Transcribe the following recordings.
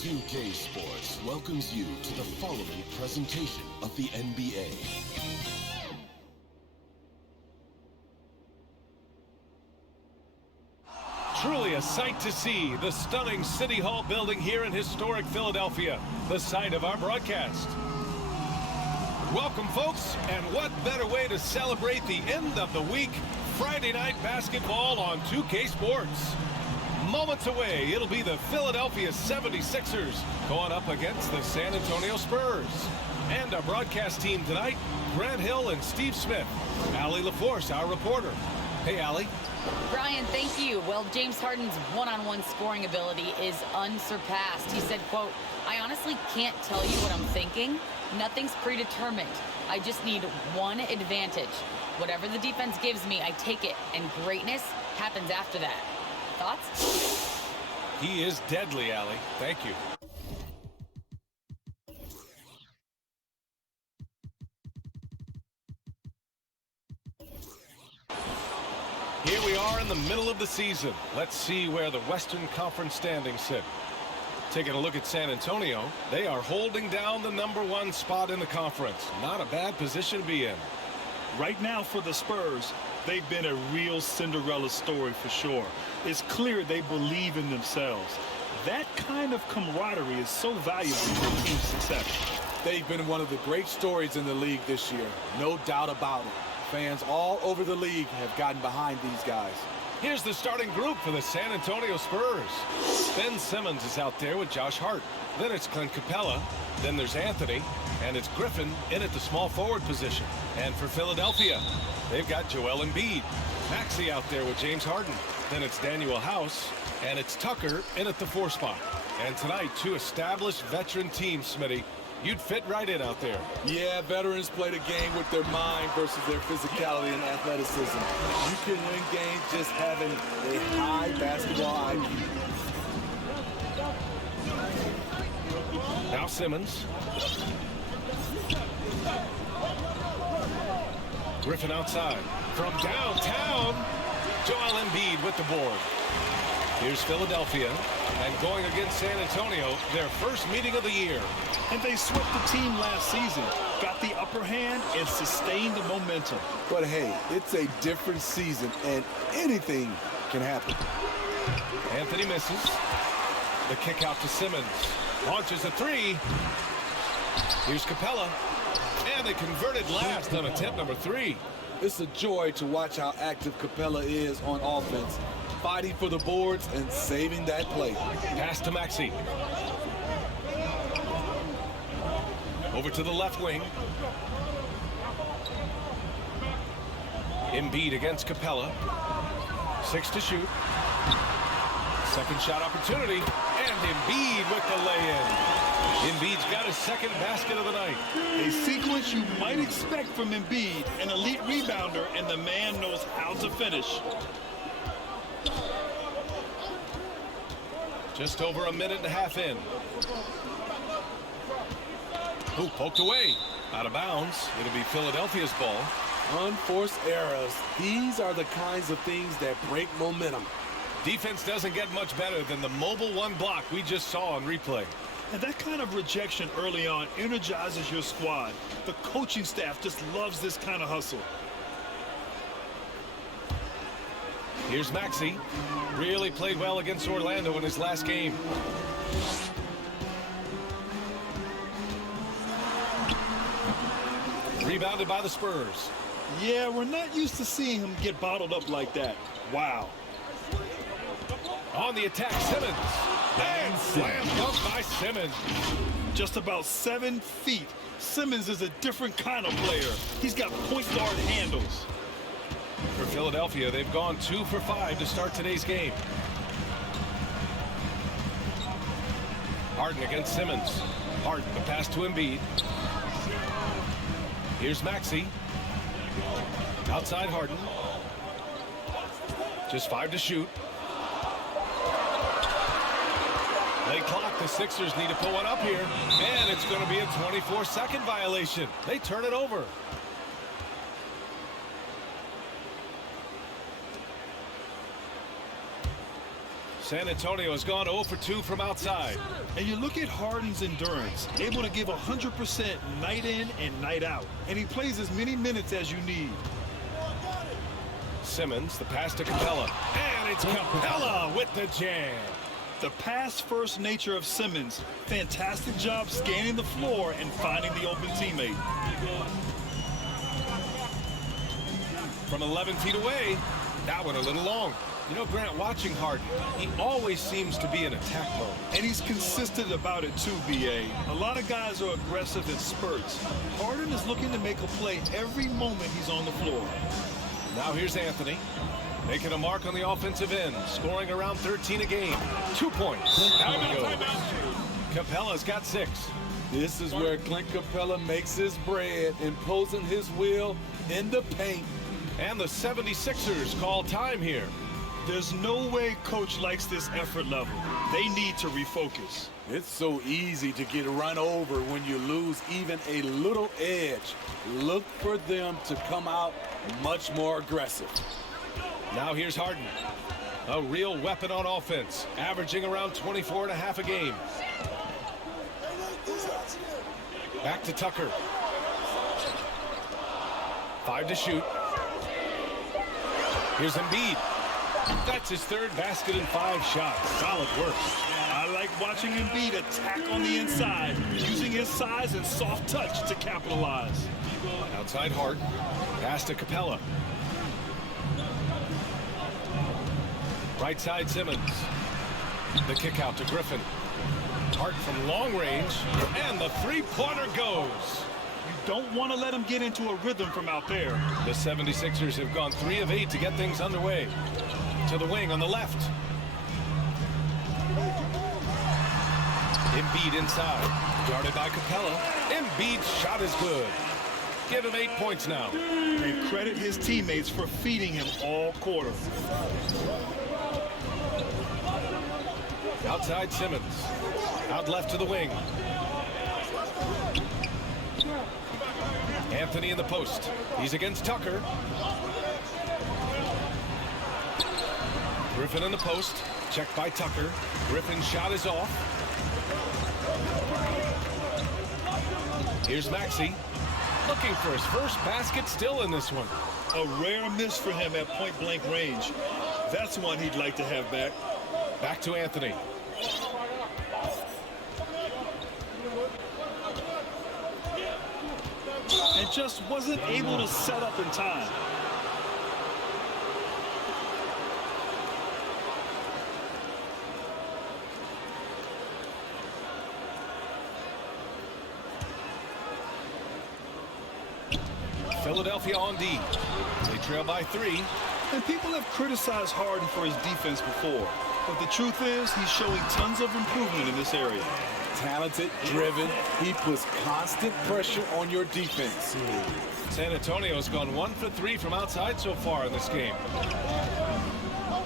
2K Sports welcomes you to the following presentation of the NBA. Truly a sight to see, the stunning City Hall building here in historic Philadelphia, the site of our broadcast. Welcome, folks, and what better way to celebrate the end of the week, Friday night basketball on 2K Sports. Moments away, it'll be the Philadelphia 76ers going up against the San Antonio Spurs. And our broadcast team tonight, Grant Hill and Steve Smith. Allie LaForce, our reporter. Hey, Allie. Brian, thank you. Well, James Harden's one-on-one scoring ability is unsurpassed. He said, quote, "I honestly can't tell you what I'm thinking. Nothing's predetermined. I just need one advantage. Whatever the defense gives me, I take it, and greatness happens after that." Thoughts? He is deadly, Allie. Thank you. Here we are in the middle of the season. Let's see where the Western Conference standings sit. Taking a look at San Antonio, they are holding down the #1 spot in the conference. Not a bad position to be in. Right now for the Spurs, they've been a real Cinderella story for sure. It's clear they believe in themselves. That kind of camaraderie is so valuable to a team's success. They've been one of the great stories in the league this year. No doubt about it. Fans all over the league have gotten behind these guys. Here's the starting group for the San Antonio Spurs. Ben Simmons is out there with Josh Hart. Then it's Clint Capella. Then there's Anthony. And it's Griffin in at the small forward position. And for Philadelphia, they've got Joel Embiid. Maxey out there with James Harden. Then it's Daniel House. And it's Tucker in at the 4 spot. And tonight, 2 established veteran teams, Smitty. You'd fit right in out there. Yeah, veterans play the game with their mind versus their physicality and athleticism. You can win games just having a high basketball IQ. Now Simmons. Griffin outside. From downtown, Joel Embiid with the board. Here's Philadelphia, and going against San Antonio, their first meeting of the year. And they swept the team last season, got the upper hand, and sustained the momentum. But hey, it's a different season, and anything can happen. Anthony misses. The kick out to Simmons. Launches a 3. Here's Capella. And they converted last on attempt number 3. It's a joy to watch how active Capella is on offense, fighting for the boards and saving that play. Pass to Maxey. Over to the left wing. Embiid against Capella. 6 to shoot. Second shot opportunity. And Embiid with the lay-in. Embiid's got his second basket of the night. A sequence you might expect from Embiid, an elite rebounder, and the man knows how to finish. Just over a minute and a half in. Ooh, poked away. Out of bounds. It'll be Philadelphia's ball. Unforced errors. These are the kinds of things that break momentum. Defense doesn't get much better than the mobile 1 block we just saw on replay. And that kind of rejection early on energizes your squad. The coaching staff just loves this kind of hustle. Here's Maxey. Really played well against Orlando in his last game. Rebounded by the Spurs. Yeah, we're not used to seeing him get bottled up like that. Wow. On the attack, Simmons. And slam dunk by Simmons. Just about 7 feet. Simmons is a different kind of player. He's got point guard handles. For Philadelphia, they've gone 2 for 5 to start today's game. Harden against Simmons. Harden, the pass to Embiid. Here's Maxey. Outside Harden. Just 5 to shoot. Late clock, the Sixers need to put one up here. And it's going to be a 24-second violation. They turn it over. San Antonio has gone 0 for 2 from outside. And you look at Harden's endurance, able to give 100% night in and night out. And he plays as many minutes as you need. Simmons, the pass to Capella. And it's Capella with the jam. The pass-first nature of Simmons. Fantastic job scanning the floor and finding the open teammate. From 11 feet away, that one a little long. You know, Grant, watching Harden, he always seems to be in attack mode. And he's consistent about it too, B.A. A lot of guys are aggressive in spurts. Harden is looking to make a play every moment he's on the floor. Now here's Anthony, making a mark on the offensive end, scoring around 13 a game. 2 points. There we go. Capella's got 6. This is where Clint Capella makes his bread, imposing his will in the paint. And the 76ers call time here. There's no way coach likes this effort level. They need to refocus. It's so easy to get run over when you lose even a little edge. Look for them to come out much more aggressive. Now here's Harden. A real weapon on offense, averaging around 24.5 a game. Back to Tucker. 5 to shoot. Here's Embiid. That's his 3rd basket in 5 shots. Solid work. I like watching Embiid attack on the inside, using his size and soft touch to capitalize. Outside Harden. Pass to Capella. Right side Simmons. The kick out to Griffin. Hart from long range. And the 3-pointer goes. You don't want to let him get into a rhythm from out there. The 76ers have gone 3 of 8 to get things underway. To the wing on the left. Embiid inside. Guarded by Capella. Embiid's shot is good. Give him 8 points now. And credit his teammates for feeding him all quarter. Outside Simmons. Out left to the wing. Anthony in the post. He's against Tucker. Griffin in the post. Checked by Tucker. Griffin's shot is off. Here's Maxey. Looking for his first basket still in this one. A rare miss for him at point-blank range. That's one he'd like to have back. Back to Anthony. And just wasn't able to set up in time. Philadelphia on D. They trail by 3. And people have criticized Harden for his defense before. But the truth is, he's showing tons of improvement in this area. Talented, driven, he puts constant pressure on your defense. San Antonio's gone 1 for 3 from outside so far in this game.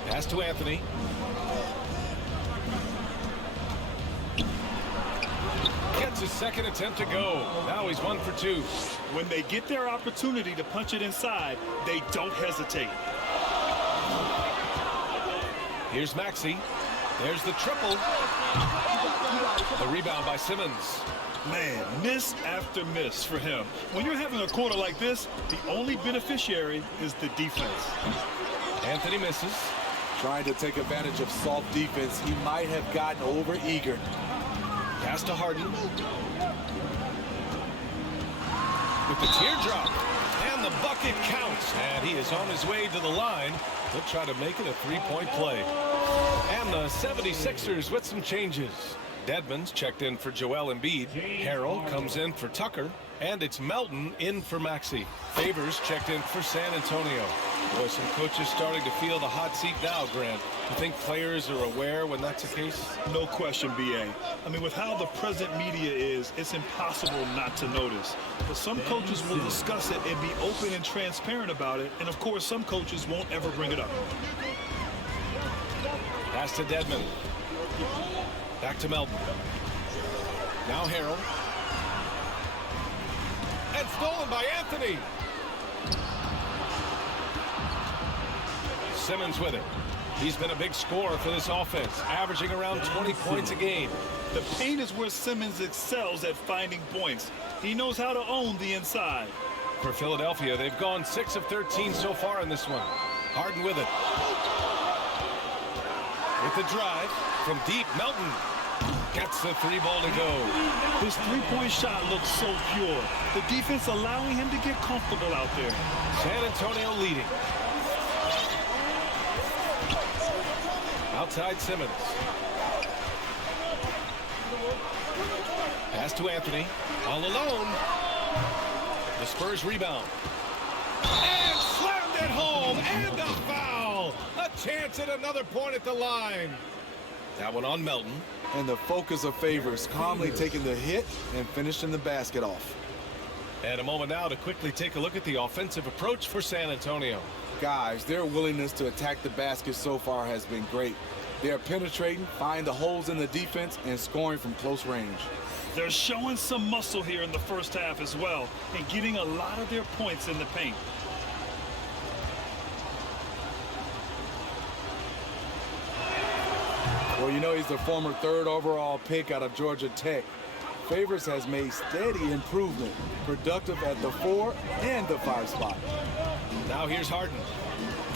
Pass to Anthony. Gets his second attempt to go. Now he's 1 for 2. When they get their opportunity to punch it inside, they don't hesitate. Here's Maxey. There's the triple. The rebound by Simmons. Man, miss after miss for him. When you're having a quarter like this, the only beneficiary is the defense. Anthony misses. Trying to take advantage of soft defense, he might have gotten over-eager. Pass to Harden. With the teardrop. And the bucket counts. And he is on his way to the line. He'll try to make it a 3-point play. And the 76ers with some changes. Dedmon's checked in for Joel Embiid. Harrell comes in for Tucker. And it's Melton in for Maxey. Favors checked in for San Antonio. Boy, some coaches starting to feel the hot seat now, Grant. You think players are aware when that's the case? No question, B.A. I mean, with how the present media is, it's impossible not to notice. But some coaches will discuss it and be open and transparent about it. And, of course, some coaches won't ever bring it up. Pass to Dedmon. Back to Melton. Now Harrell. And stolen by Anthony. Simmons with it. He's been a big scorer for this offense, averaging around 20 points a game. The paint is where Simmons excels at finding points. He knows how to own the inside. For Philadelphia, they've gone 6 of 13 so far in this one. Harden with it. With the drive from deep, Melton gets the 3-ball to go. His three-point shot looks so pure. The defense allowing him to get comfortable out there. San Antonio leading. Outside Simmons. Pass to Anthony. All alone. The Spurs rebound. And slammed it home. And a foul. A chance at another point at the line. That one on Melton. And the focus of Favors calmly taking the hit and finishing the basket off. And a moment now to quickly take a look at the offensive approach for San Antonio. Guys, their willingness to attack the basket so far has been great. They are penetrating, finding the holes in the defense, and scoring from close range. They're showing some muscle here in the first half as well, and getting a lot of their points in the paint. Well, you know, he's the former 3rd overall pick out of Georgia Tech. Favors has made steady improvement, productive at the 4 and the 5 spot. Now here's Harden,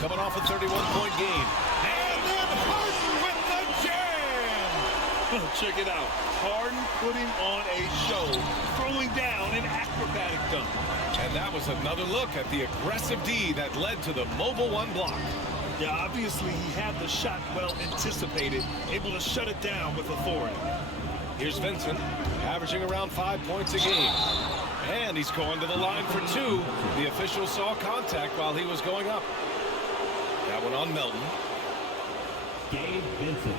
coming off a 31-point game. And then Harden with the jam! Check it out. Harden putting on a show, throwing down an acrobatic dunk. And that was another look at the aggressive D that led to the mobile 1 block. Yeah, obviously he had the shot well anticipated, able to shut it down with authority. Here's Vincent, averaging around 5 points a game. And he's going to the line for 2. The official saw contact while he was going up. That one on Melton. Gabe Vincent.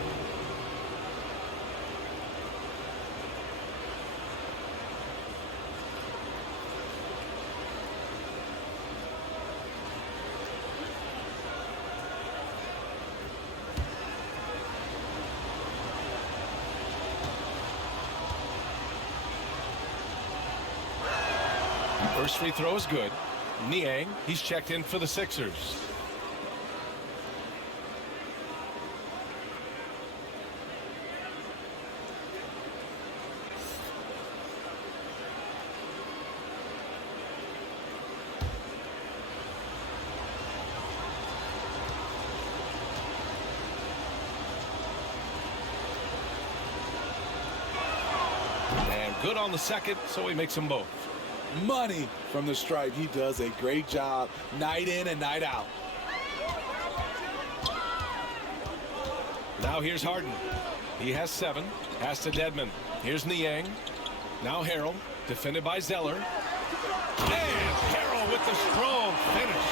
First free throw is good. Niang, he's checked in for the Sixers. And good on the second, so he makes them both. Money from the stripe. He does a great job night in and night out. Now here's Harden. He has 7. Pass to Dedmon. Here's Niang. Now Harrell, defended by Zeller. And Harrell with the strong finish.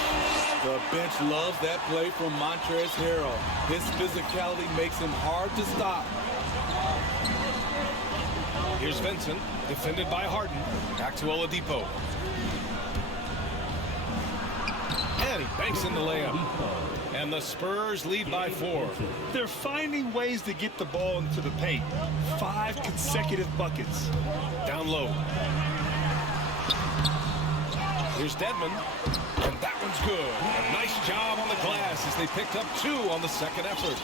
The bench loves that play from Montrezl Harrell. His physicality makes him hard to stop. Here's Vincent, defended by Harden. Back to Oladipo. And he banks in the layup. And the Spurs lead by 4. They're finding ways to get the ball into the paint. 5 consecutive buckets. Down low. Here's Dedmon. And that one's good. A nice job on the glass as they picked up 2 on the second effort.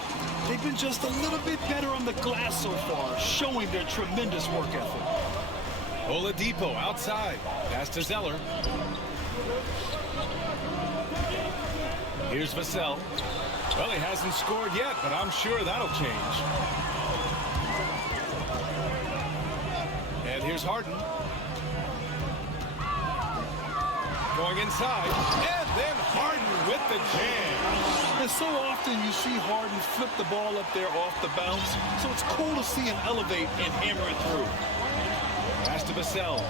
They've been just a little bit better on the glass so far, showing their tremendous work ethic. Oladipo outside. Pass to Zeller. Here's Vassell. Well, he hasn't scored yet, but I'm sure that'll change. And here's Harden. Going inside. And then Harden with the jam. And so often you see Harden flip the ball up there off the bounce, so it's cool to see him elevate and hammer it through. Pass to Vassell.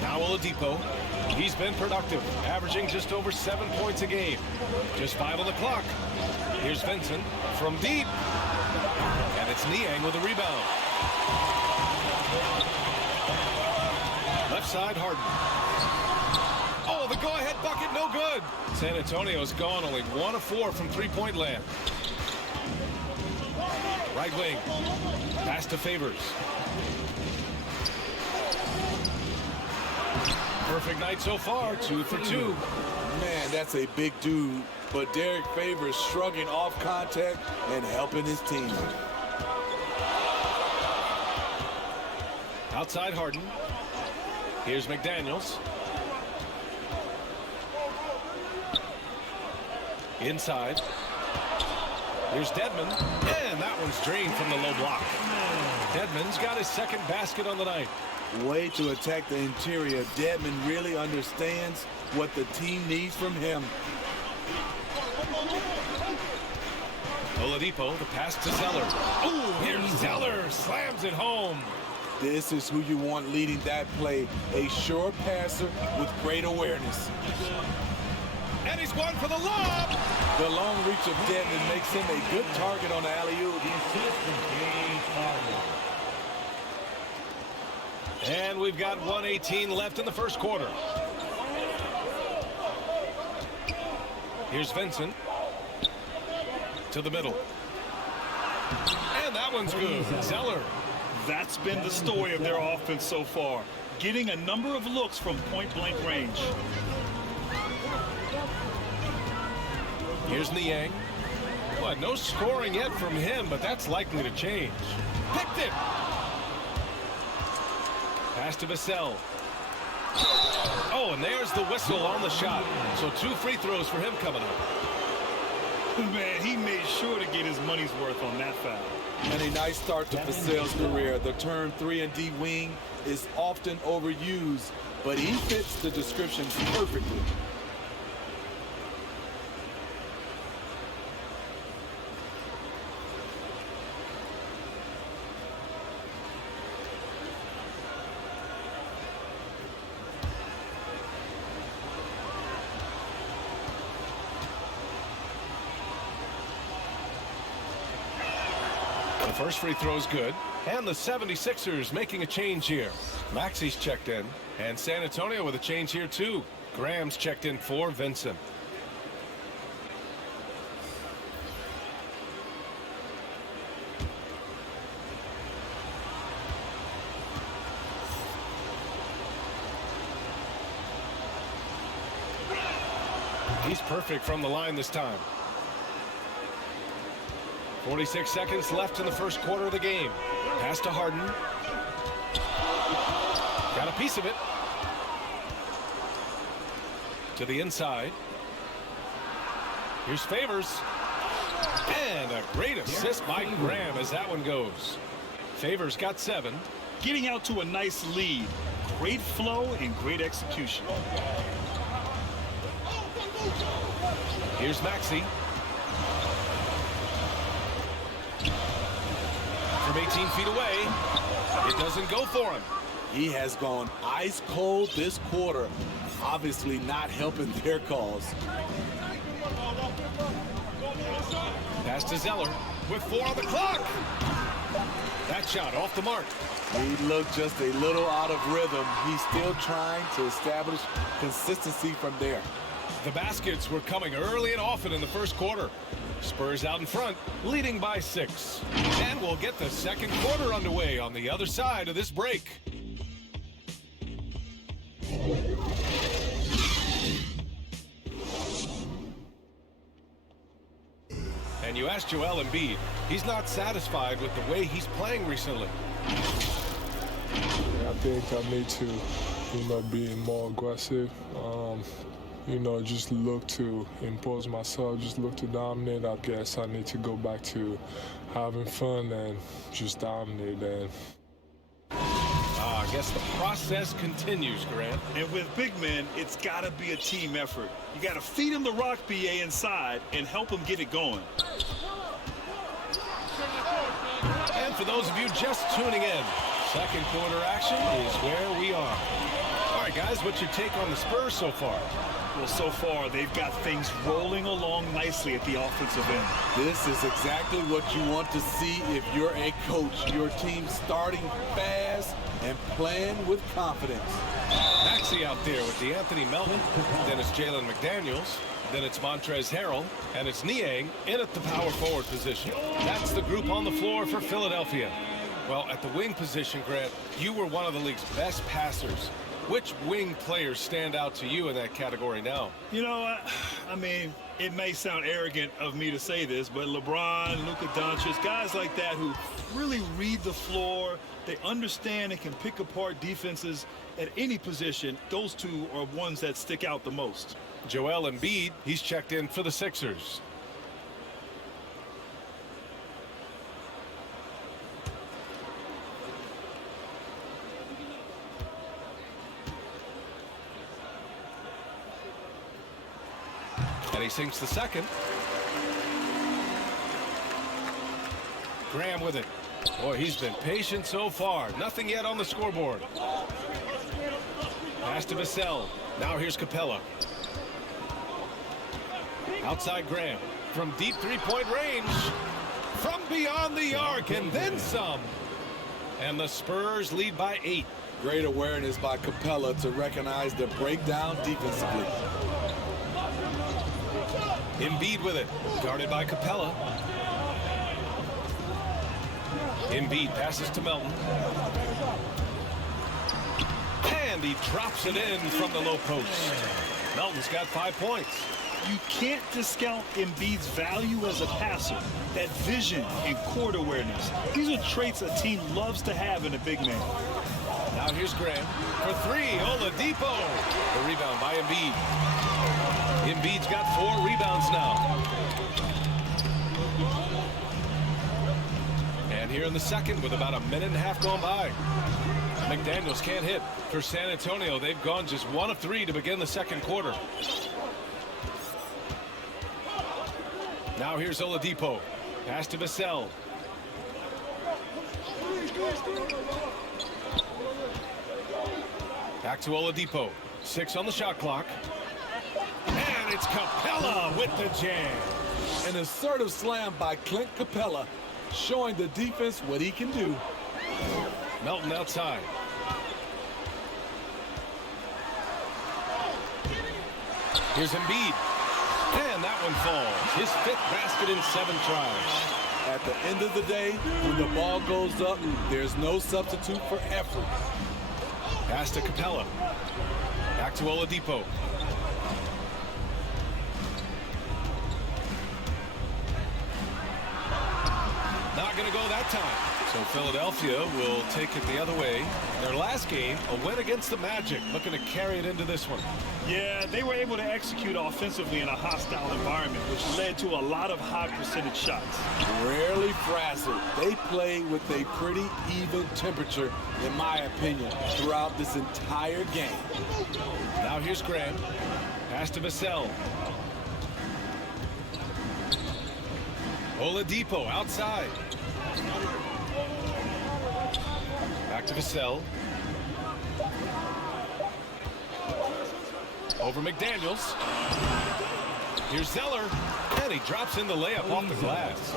Now Oladipo. He's been productive, averaging just over 7 points a game. Just 5 on the clock. Here's Vincent from deep. And it's Niang with a rebound. Left side, Harden. Oh, the go-ahead bucket, no good. San Antonio's gone only 1 of 4 from three-point land. Right wing. Pass to Favors. Perfect night so far, 2 for 2. Man, that's a big dude. But Derek Favors shrugging off contact and helping his team. Outside Harden. Here's McDaniels. Inside. Here's Dedmon. And that one's drained from the low block. Dedmon's got his second basket on the night. Way to attack the interior. Dedmon really understands what the team needs from him. Oladipo, the pass to Zeller. Ooh, here's Zeller. Slams it home. This is who you want leading that play. A sure passer with great awareness. And he's going for the lob. The long reach of Dedmon makes him a good target on the alley-oop. And we've got 1:18 left in the first quarter. Here's Vincent. To the middle. And that one's good. Zeller. That's been the story of their offense so far. Getting a number of looks from point-blank range. Here's Niang. Well, no scoring yet from him, but that's likely to change. Picked it. Pass to Vassell. Oh, and there's the whistle on the shot. So 2 free throws for him coming up. Man, he made sure to get his money's worth on that foul. And a nice start to Vassell's career. The term 3-and-D wing is often overused, but he fits the description perfectly. The first free throw is good. And the 76ers making a change here. Maxi's checked in. And San Antonio with a change here too. Graham's checked in for Vincent. He's perfect from the line this time. 46 seconds left in the first quarter of the game. Pass to Harden. Got a piece of it. To the inside. Here's Favors. And a great assist by Graham as that one goes. Favors got 7. Getting out to a nice lead. Great flow and great execution. Here's Maxey. From 18 feet away, it doesn't go for him. He has gone ice cold this quarter, obviously not helping their cause. Pass to Zeller with 4 on the clock. That shot off the mark. He looked just a little out of rhythm. He's still trying to establish consistency from there. The baskets were coming early and often in the first quarter. Spurs out in front, leading by 6. And we'll get the second quarter underway on the other side of this break. And you asked Joel Embiid. He's not satisfied with the way he's playing recently. I think I need to, be more aggressive. Just look to impose myself, just look to dominate. I guess I need to go back to having fun and just dominate. And I guess the process continues, Grant. And with big men, it's got to be a team effort. You got to feed him the rock, BA, inside and help him get it going. And for those of you just tuning in, second quarter action is where we are. All right, guys, what's your take on the Spurs so far? Well, so far, they've got things rolling along nicely at the offensive end. This is exactly what you want to see if you're a coach. Your team starting fast and playing with confidence. Maxey out there with DeAnthony Melton. Then it's Jalen McDaniels. Then it's Montrezl Harrell. And it's Niang in at the power forward position. That's the group on the floor for Philadelphia. Well, at the wing position, Grant, you were one of the league's best passers. Which wing players stand out to you in that category now? You know, I mean, it may sound arrogant of me to say this, but LeBron, Luka Doncic, guys like that who really read the floor, they understand and can pick apart defenses at any position, those two are ones that stick out the most. Joel Embiid, he's checked in for the Sixers. And he sinks the second. Graham with it. Boy, he's been patient so far. Nothing yet on the scoreboard. Pass to Vassell. Now here's Capella. Outside Graham. From deep three-point range. From beyond the arc and then some. And the Spurs lead by 8. Great awareness by Capella to recognize the breakdown defensively. Embiid with it. Guarded by Capella. Embiid passes to Melton. And he drops it in from the low post. Melton's got 5 points. You can't discount Embiid's value as a passer. That vision and court awareness. These are traits a team loves to have in a big man. Now here's Graham for 3. Oladipo. The rebound by Embiid. Embiid's got 4 rebounds now. And here in the second with about a minute and a half gone by. McDaniels can't hit. For San Antonio, they've gone just 1 of 3 to begin the second quarter. Now here's Oladipo. Pass to Vassell. Back to Oladipo. 6 on the shot clock. And it's Capella with the jam. An assertive slam by Clint Capella, showing the defense what he can do. Melton outside. Here's Embiid. And that one falls. His 5th basket in 7 tries. At the end of the day, when the ball goes up, there's no substitute for effort. Pass to Capella. Back to Oladipo. Not going to go that time. So Philadelphia will take it the other way. Their last game, a win against the Magic, looking to carry it into this one. Yeah, they were able to execute offensively in a hostile environment, which led to a lot of high percentage shots. Rarely frazzled. They play with a pretty even temperature, in my opinion, throughout this entire game. Now here's Graham. Pass to Vassell. Oladipo outside. Back to Vassell. Over McDaniels. Here's Zeller. And he drops in the layup off the glass.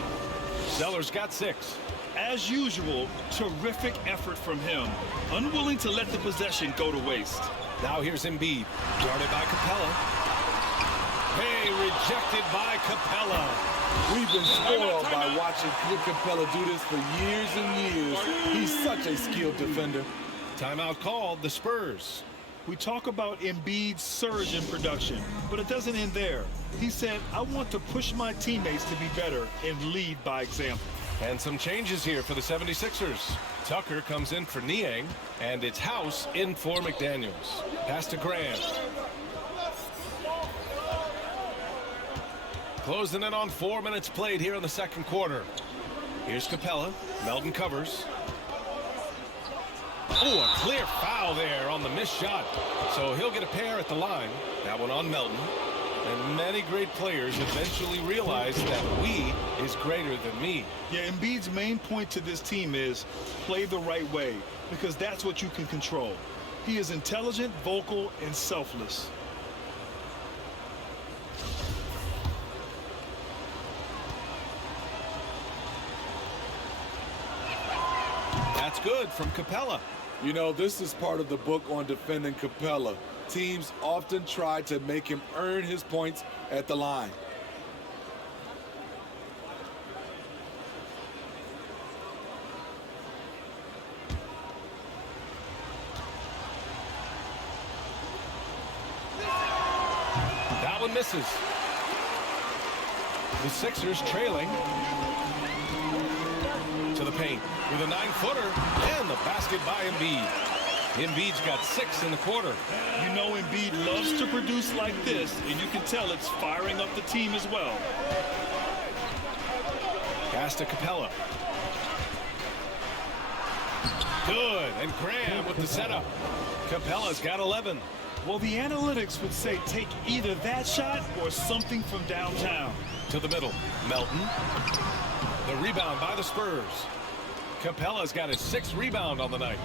Zeller's got 6. As usual, terrific effort from him. Unwilling to let the possession go to waste. Now here's Embiid. Guarded by Capella. Hey, rejected by Capella. We've been spoiled by watching Clint Capella do this for years and years. He's such a skilled defender. Timeout called, the Spurs. We talk about Embiid's surge in production, but it doesn't end there. He said, I want to push my teammates to be better and lead by example. And some changes here for the 76ers. Tucker comes in for Niang, and it's House in for McDaniels. Pass to Graham. Closing in on 4 minutes played here in the second quarter. Here's Capella. Melton covers. Oh, a clear foul there on the missed shot. So he'll get a pair at the line. That one on Melton. And many great players eventually realize that we is greater than me. Yeah, Embiid's main point to this team is play the right way, because that's what you can control. He is intelligent, vocal, and selfless. That's good from Capella. You know, this is part of the book on defending Capella. Teams often try to make him earn his points at the line. misses. The Sixers trailing to the paint with a 9-footer and the basket by Embiid. Embiid's got 6 in the quarter. You know Embiid loves to produce like this, and you can tell it's firing up the team as well. Pass to Capella. Good, and Graham with the setup. Capella's got 11. Well, the analytics would say take either that shot or something from downtown. To the middle, Melton. The rebound by the Spurs. Capella's got his 6th rebound on the night.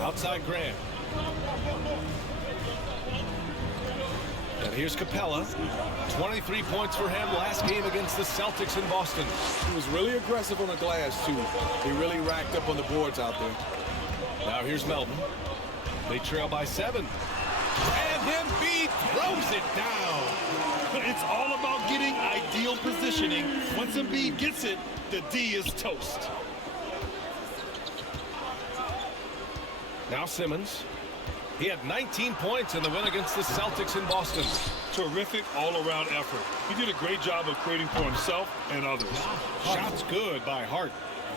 Outside Graham. And here's Capella. 23 points for him last game against the Celtics in Boston. He was really aggressive on the glass, too. He really racked up on the boards out there. Now here's Melton. They trail by 7. And Embiid throws it down. It's all about getting ideal positioning. Once Embiid gets it, the D is toast. Now Simmons. He had 19 points in the win against the Celtics in Boston. Terrific all-around effort. He did a great job of creating for himself and others. Shots good by Hart.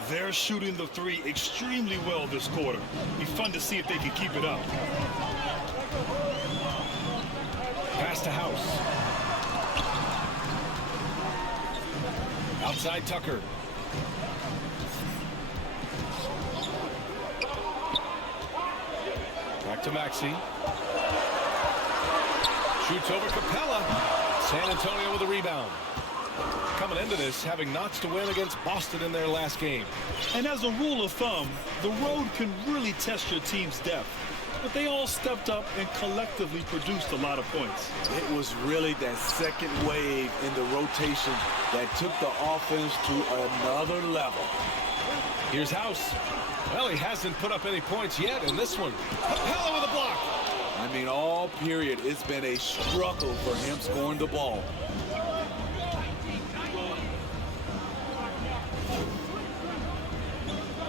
They're shooting the 3 extremely well this quarter. Be fun to see if they can keep it up. Pass to House. Outside Tucker. Back to Maxey. Shoots over Capella. San Antonio with a rebound. Coming into this, having knots to win against Boston in their last game. And as a rule of thumb, the road can really test your team's depth. But they all stepped up and collectively produced a lot of points. It was really that second wave in the rotation that took the offense to another level. Here's House. Well, he hasn't put up any points yet in this one. Capella with a block. I mean, all period, it's been a struggle for him scoring the ball.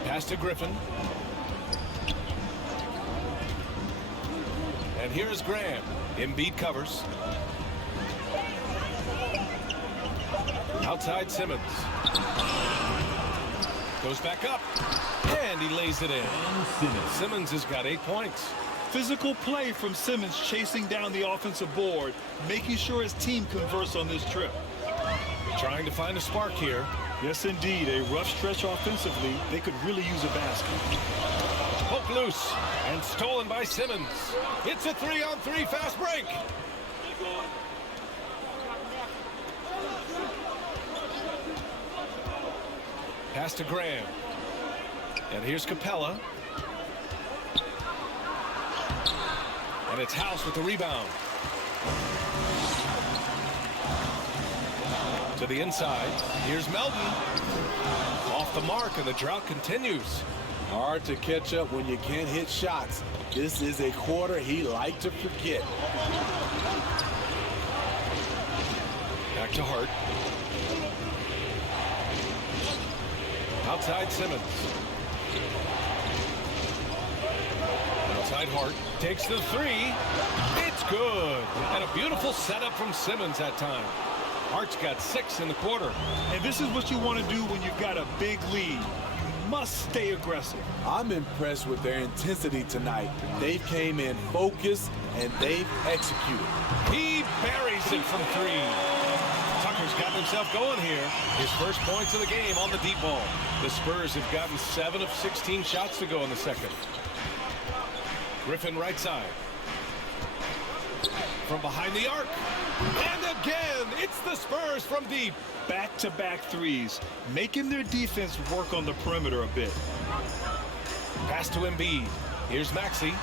Pass to Griffin. And here is Graham. Embiid covers. Outside Simmons. Goes back up. And he lays it in. Simmons has got 8 points. Physical play from Simmons chasing down the offensive board, making sure his team converts on this trip. Trying to find a spark here. Yes, indeed. A rough stretch offensively. They could really use a basket. Poke loose and stolen by Simmons. It's a 3-on-3 fast break. Pass to Graham. And here's Capella. And it's House with the rebound. To the inside. Here's Melton. Off the mark, and the drought continues. Hard to catch up when you can't hit shots. This is a quarter he liked to forget. Back to Hart. Outside Simmons. Outside Hart. Takes the 3. It's good. And a beautiful setup from Simmons that time. Hart's got 6 in the quarter. And this is what you want to do when you've got a big lead. You must stay aggressive. I'm impressed with their intensity tonight. They came in focused and they've executed. He buries it from 3. Tucker's got himself going here. His first points of the game on the deep ball. The Spurs have gotten 7 of 16 shots to go in the second. Griffin right side. From behind the arc. And again, it's the Spurs from deep. Back-to-back threes, making their defense work on the perimeter a bit. Pass to Embiid. Here's Maxey.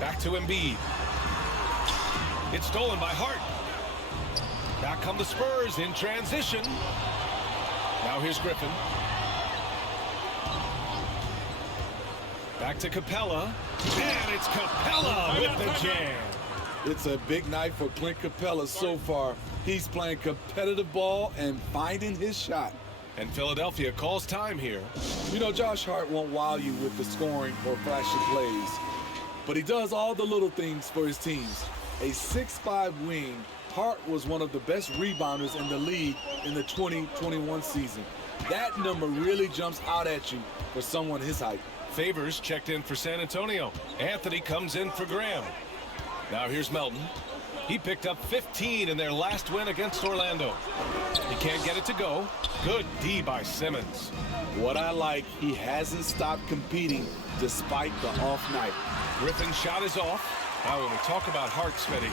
Back to Embiid. It's stolen by Hart. Back come the Spurs in transition. Now here's Griffin. Back to Capella. And it's Capella with the jam. It's a big night for Clint Capella so far. He's playing competitive ball and finding his shot. And Philadelphia calls time here. You know, Josh Hart won't wow you with the scoring or flashy plays. but he does all the little things for his teams. A 6'5" wing, Hart was one of the best rebounders in the league in the 2021 season. That number really jumps out at you for someone his height. Favors checked in for San Antonio. Anthony comes in for Graham. Now here's Melton. He picked up 15 in their last win against Orlando. He can't get it to go. Good D by Simmons. What I like, he hasn't stopped competing despite the off night. Griffin's shot is off. Now when we talk about Hart, Smitty,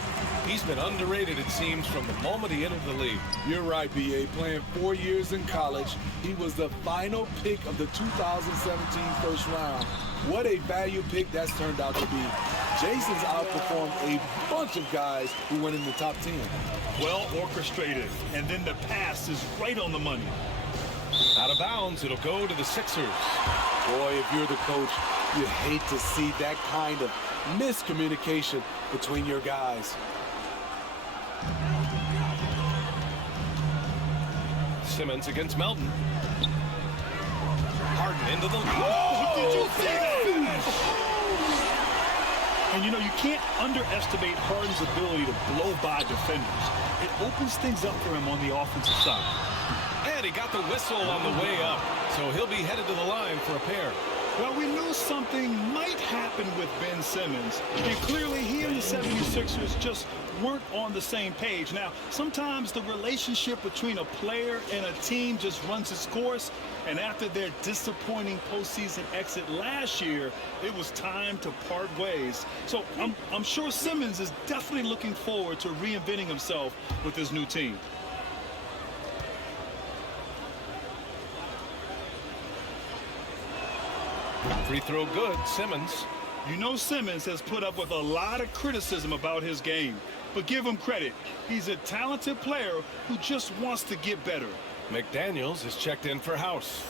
he's been underrated, it seems, from the moment he entered the league. You're right, B.A. Playing 4 years in college, he was the final pick of the 2017 first round. What a value pick that's turned out to be. Jason's outperformed a bunch of guys who went in the top 10. Well orchestrated, and then the pass is right on the money. Out of bounds, it'll go to the Sixers. Boy, if you're the coach, you hate to see that kind of miscommunication between your guys. Simmons against Melton. Harden into the lead. Oh, did you see that? And you know, you can't underestimate Harden's ability to blow by defenders. It opens things up for him on the offensive side. And he got the whistle on the way up, so he'll be headed to the line for a pair. Well, we knew something might happen with Ben Simmons, and clearly he and the 76ers just weren't on the same page. Now, sometimes the relationship between a player and a team just runs its course, and after their disappointing postseason exit last year, it was time to part ways. So I'm sure Simmons is definitely looking forward to reinventing himself with his new team. Free throw good, Simmons. You know Simmons has put up with a lot of criticism about his game, but give him credit. He's a talented player who just wants to get better. McDaniels is checked in for House.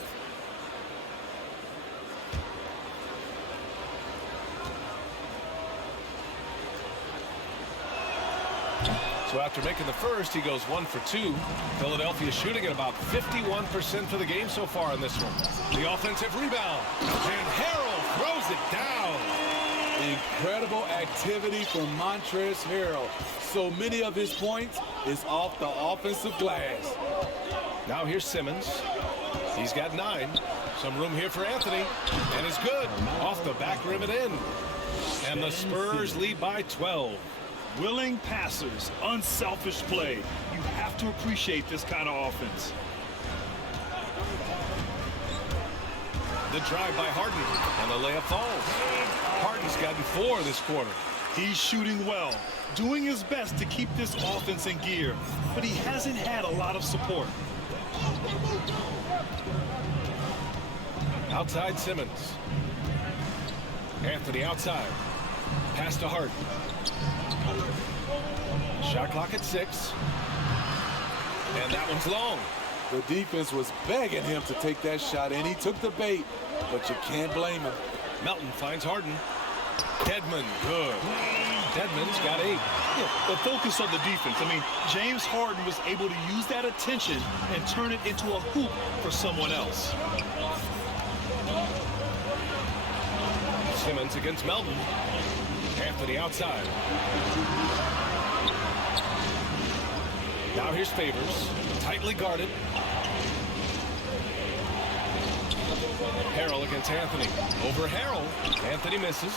So after making the first, he goes 1 for 2. Philadelphia shooting at about 51% for the game so far in this one. The offensive rebound. And Harrell throws it down. Incredible activity from Montrezl Harrell. So many of his points is off the offensive glass. Now here's Simmons. He's got 9. Some room here for Anthony. And it's good. Off the back rim and in. And the Spurs lead by 12. Willing passers, unselfish play. You have to appreciate this kind of offense. The drive by Harden, and the layup falls. Harden's gotten 4 this quarter. He's shooting well, doing his best to keep this offense in gear, but he hasn't had a lot of support. Outside Simmons. Anthony outside. Pass to Harden. Shot clock at 6. And that one's long. The defense was begging him to take that shot, and he took the bait, but you can't blame him. Melton finds Harden. Dedmon, good. Dedmon's got 8. Yeah, the focus on the defense. I mean, James Harden was able to use that attention and turn it into a hoop for someone else. Simmons against Melton. Anthony outside. Now here's Favors. Tightly guarded. Harrell against Anthony. Over Harrell. Anthony misses.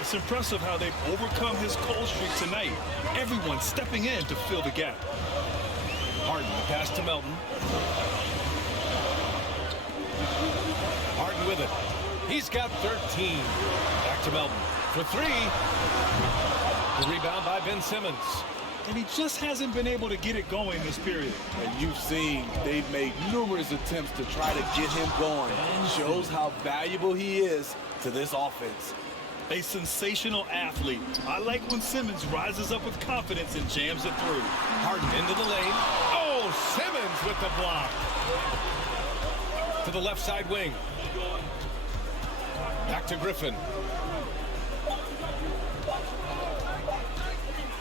It's impressive how they've overcome his cold streak tonight. Everyone stepping in to fill the gap. Harden, the pass to Melton. Harden with it. He's got 13. Back to Melton for 3. The rebound by Ben Simmons. And he just hasn't been able to get it going this period. And you've seen they've made numerous attempts to try to get him going. Shows how valuable he is to this offense. A sensational athlete. I like when Simmons rises up with confidence and jams it through. Harden into the lane. Oh, Simmons with the block. To the left side wing. Back to Griffin.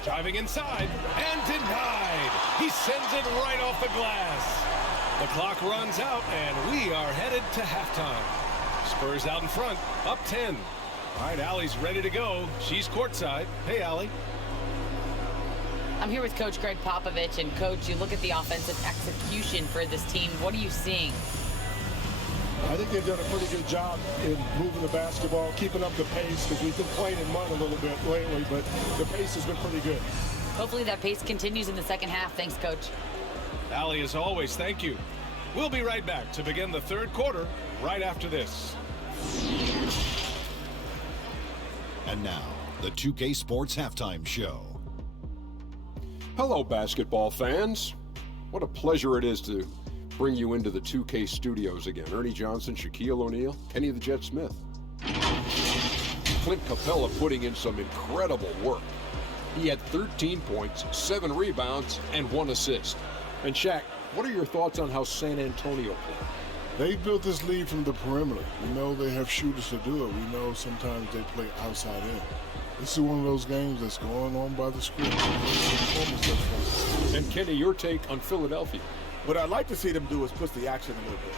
Driving inside and denied. He sends it right off the glass. The clock runs out and we are headed to halftime. Spurs out in front, up 10. All right, Allie's ready to go. She's courtside. Hey, Allie. I'm here with Coach Greg Popovich. And, Coach, you look at the offensive execution for this team. What are you seeing? I think they've done a pretty good job in moving the basketball, keeping up the pace, because we've been playing in mud a little bit lately, but the pace has been pretty good. Hopefully that pace continues in the second half. Thanks, Coach. Allie, as always, thank you. We'll be right back to begin the third quarter right after this. And now, the 2K Sports Halftime Show. Hello, basketball fans. What a pleasure it is to bring you into the 2K studios again. Ernie Johnson, Shaquille O'Neal, Kenny the Jet Smith. Clint Capella putting in some incredible work. He had 13 points, 7 rebounds, and 1 assist. And Shaq, what are your thoughts on how San Antonio played? They built this lead from the perimeter. We know they have shooters to do it. We know sometimes they play outside in. This is one of those games that's going on by the script. And Kenny, your take on Philadelphia? What I'd like to see them do is push the action a little bit.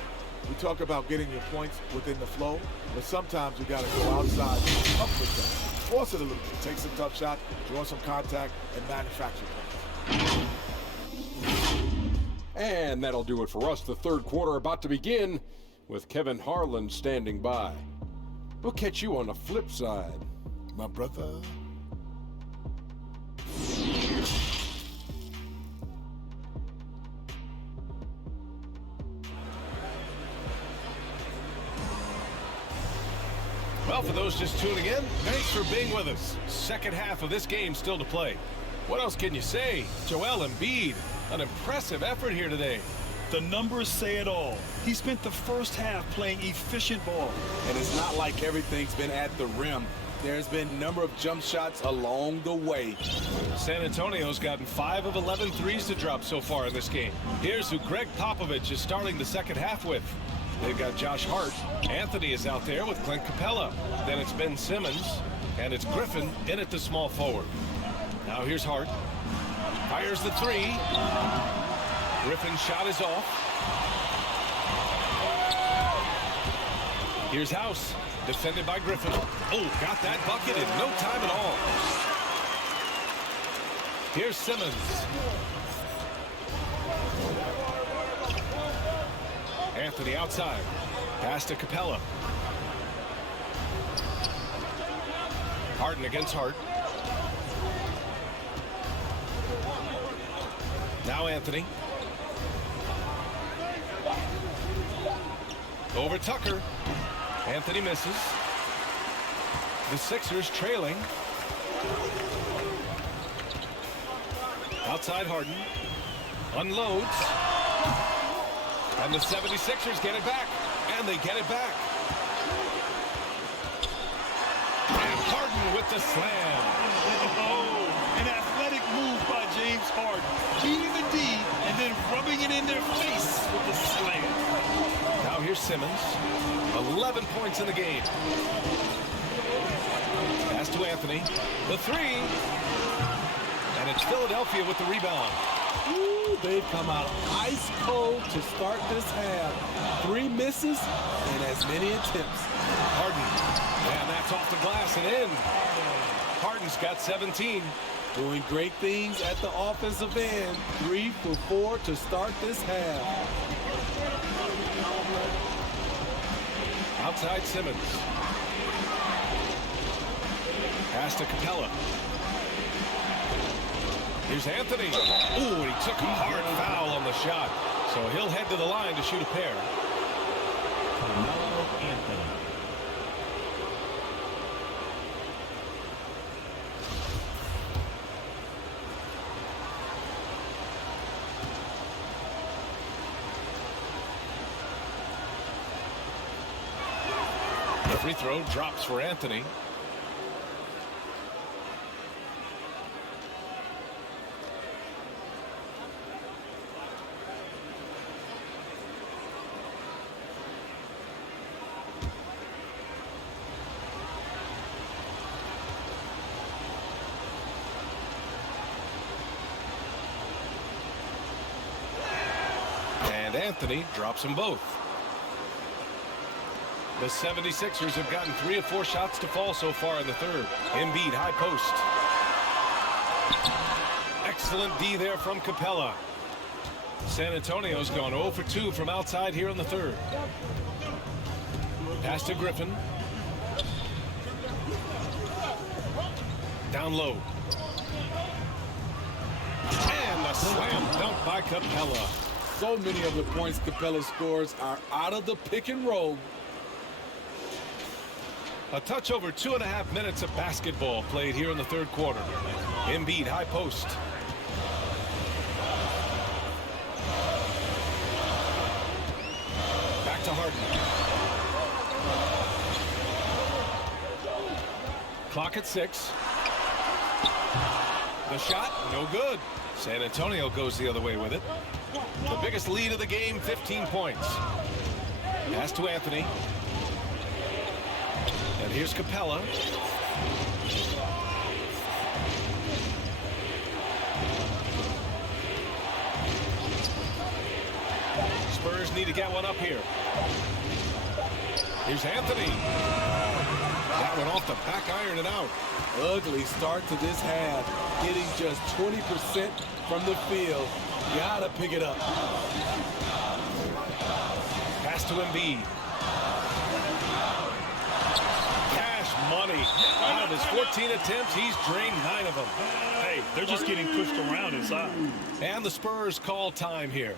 We talk about getting your points within the flow, but sometimes you got to go outside, up with them, force it a little bit, take some tough shots, draw some contact, and manufacture points. And that'll do it for us. The third quarter about to begin with Kevin Harlan standing by. We'll catch you on the flip side, my brother. Well, for those just tuning in, thanks for being with us. Second half of this game still to play. What else can you say? Joel Embiid, an impressive effort here today. The numbers say it all. He spent the first half playing efficient ball. And it's not like everything's been at the rim. There's been a number of jump shots along the way. San Antonio's gotten 5 of 11 threes to drop so far in this game. Here's who Greg Popovich is starting the second half with. They've got Josh Hart. Anthony is out there with Clint Capella. Then it's Ben Simmons. And it's Griffin in at the small forward. Now here's Hart. Fires the three. Griffin's shot is off. Here's House. Defended by Griffin. Oh, got that bucket in no time at all. Here's Simmons. Anthony outside. Pass to Capella. Harden against Hart. Now Anthony. Over Tucker. Anthony misses. The Sixers trailing. Outside Harden. Unloads. And the 76ers get it back. And they get it back. And Harden with the slam. Oh, an athletic move by James Harden. Beating the D and then rubbing it in their face with the slam. Now here's Simmons. 11 points in the game. Pass to Anthony. The three. And it's Philadelphia with the rebound. Ooh, they've come out ice cold to start this half. 3 misses and as many attempts. Harden. And that's off the glass and in. Harden's got 17. Doing great things at the offensive end. 3 for 4 to start this half. Outside Simmons. Pass to Capella. Here's Anthony. Ooh, and he took a hard foul on the shot. So he'll head to the line to shoot a pair. Carmelo Anthony. The free throw drops for Anthony. And Anthony drops them both. The 76ers have gotten 3 of 4 shots to fall so far in the third. Embiid, high post. Excellent D there from Capella. San Antonio's gone 0 for 2 from outside here in the third. Pass to Griffin. Down low. And the slam dunk by Capella. So many of the points Capella scores are out of the pick and roll. A touch over 2.5 minutes of basketball played here in the third quarter. Embiid, high post. Back to Harden. Clock at 6. The shot, no good. San Antonio goes the other way with it. The biggest lead of the game, 15 points. Pass to Anthony. And here's Capella. Spurs need to get one up here. Here's Anthony. That one off the back iron and out. Ugly start to this half. Hitting just 20% from the field. Gotta pick it up. Pass to Embiid. Cash money. Out of his 14 attempts, he's drained 9 of them. Hey, they're just getting pushed around inside. And the Spurs call time here.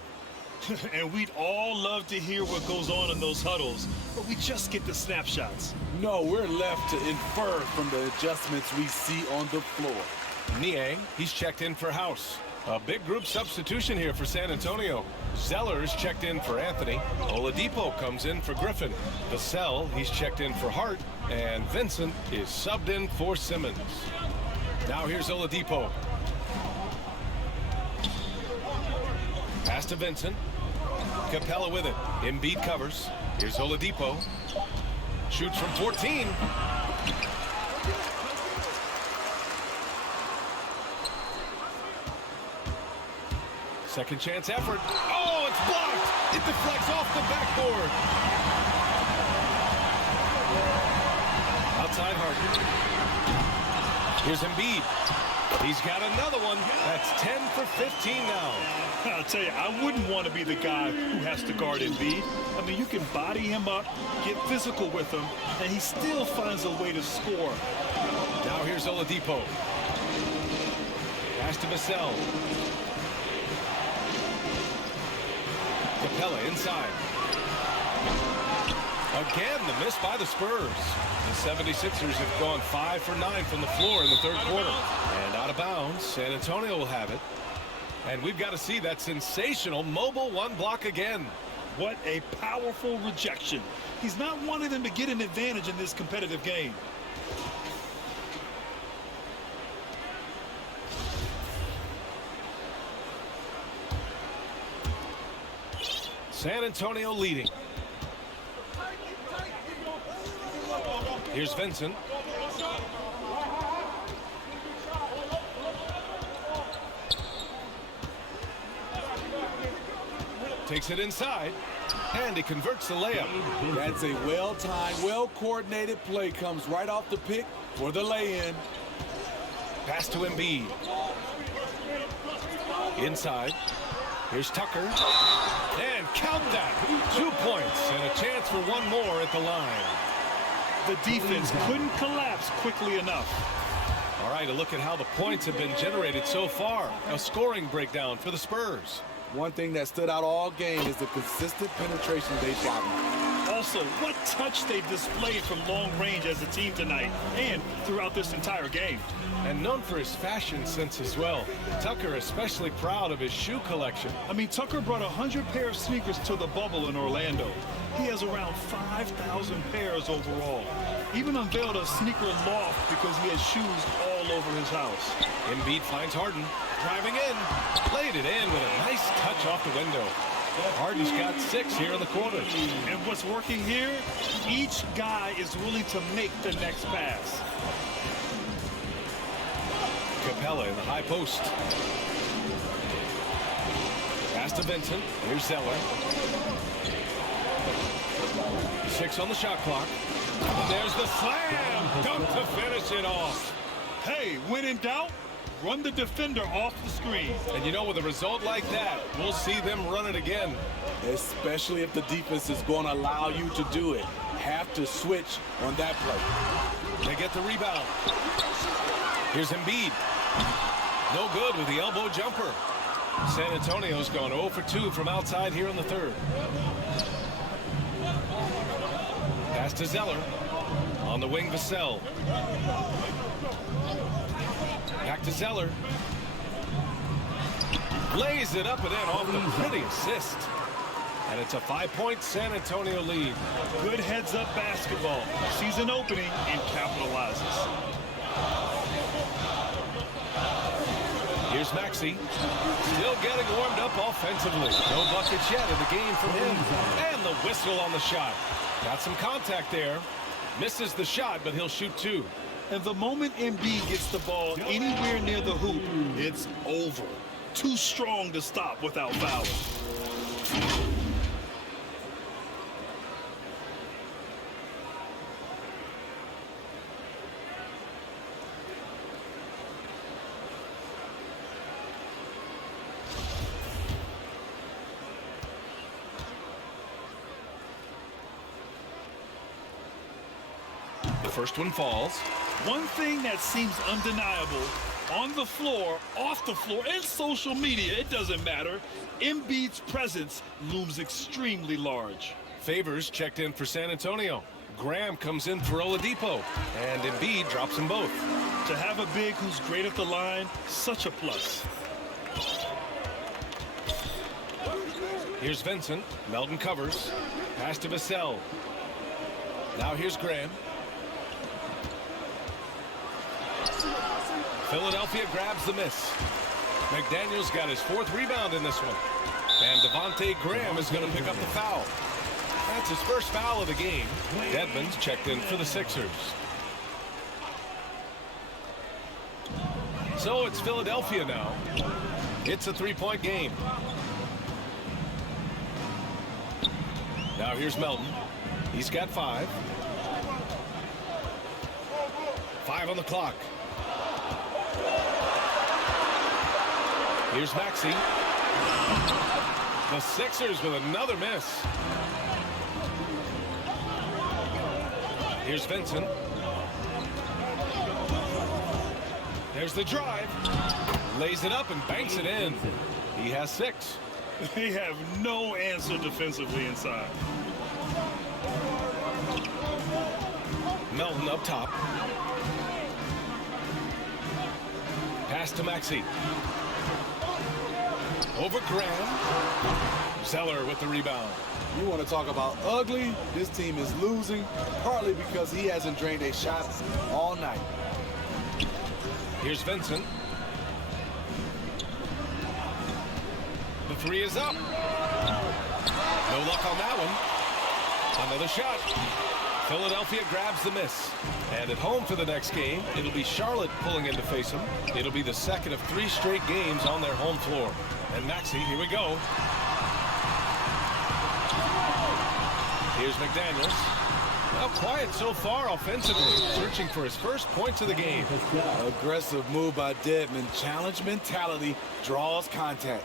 And we'd all love to hear what goes on in those huddles, but we just get the snapshots. No, we're left to infer from the adjustments we see on the floor. Niang, he's checked in for House. A big group substitution here for San Antonio. Zeller's checked in for Anthony. Oladipo comes in for Griffin. Vassell, he's checked in for Hart. And Vincent is subbed in for Simmons. Now here's Oladipo. Pass to Vincent. Capella with it. Embiid covers. Here's Oladipo. Shoots from 14. Second chance effort. Oh, it's blocked. It deflects off the backboard. Outside Harden. Here's Embiid. He's got another one. That's 10 for 15 now. I'll tell you, I wouldn't want to be the guy who has to guard Embiid. I mean, you can body him up, get physical with him, and he still finds a way to score. Now here's Oladipo. Pass to Vassell. Capella inside. Again, the miss by the Spurs. The 76ers have gone 5 for 9 from the floor in the third quarter. And out of bounds, San Antonio will have it. And we've got to see that sensational mobile one block again. What a powerful rejection. He's not wanting them to get an advantage in this competitive game. San Antonio leading. Here's Vincent. Takes it inside, and he converts the layup. That's a well-timed, well-coordinated play. Comes right off the pick for the lay-in. Pass to Embiid. Inside. Here's Tucker. And count that. 2 points and a chance for one more at the line. The defense couldn't collapse quickly enough. All right, a look at how the points have been generated so far. A scoring breakdown for the Spurs. One thing that stood out all game is the consistent penetration they've gotten. Also, what touch they've displayed from long range as a team tonight and throughout this entire game. And known for his fashion sense as well. Tucker especially proud of his shoe collection. I mean, Tucker brought 100 pair of sneakers to the bubble in Orlando. He has around 5,000 pairs overall. Even unveiled a sneaker loft because he has shoes all over his house. Embiid finds Harden. Driving in. Played it in with a nice touch off the window. Harden's got 6 here in the quarter. And what's working here? Each guy is willing to make the next pass. Capella in the high post. Pass to Vincent. Here's Zeller. 6 on the shot clock. There's the slam. Dunk to finish it off. Hey, when in doubt, run the defender off the screen. And you know, with a result like that, we'll see them run it again. Especially if the defense is going to allow you to do it. Have to switch on that play. They get the rebound. Here's Embiid. No good with the elbow jumper. San Antonio's gone 0 for 2 from outside here in the third. Pass to Zeller. On the wing, Vassell. Back to Zeller. Lays it up and in off the pretty assist. And it's a 5-point San Antonio lead. Good heads-up basketball. Sees an opening and capitalizes. Here's Maxey. Still getting warmed up offensively. No buckets yet in the game from him. And the whistle on the shot. Got some contact there. Misses the shot, but he'll shoot 2. And the moment Embiid gets the ball anywhere near the hoop, it's over. Too strong to stop without fouling. The first one falls. One thing that seems undeniable, on the floor, off the floor, and social media, it doesn't matter, Embiid's presence looms extremely large. Favors checked in for San Antonio. Graham comes in for Oladipo. And Embiid drops them both. To have a big who's great at the line, such a plus. Here's Vincent. Melton covers. Pass to Vassell. Now here's Graham. Philadelphia grabs the miss. McDaniels got his 4th rebound in this one. And Devontae Graham is going to pick up the foul. That's his first foul of the game. Edmonds checked in for the Sixers. So it's Philadelphia now. It's a 3-point game. Now here's Melton. He's got 5. 5 on the clock. Here's Maxey. The Sixers with another miss. Here's Vincent. There's the drive. Lays it up and banks it in. He has 6. They have no answer defensively inside. Melton up top. Pass to Maxey. Over Graham. Zeller with the rebound. You want to talk about ugly? This team is losing, partly because he hasn't drained a shot all night. Here's Vincent. The 3 is up. No luck on that one. Another shot. Philadelphia grabs the miss. And at home for the next game, it'll be Charlotte pulling in to face them. It'll be the second of 3 straight games on their home floor. And Maxey, here we go. Here's McDaniels. Well, quiet so far offensively, searching for his first points of the game. Aggressive move by Dedmon. Challenge mentality draws contact.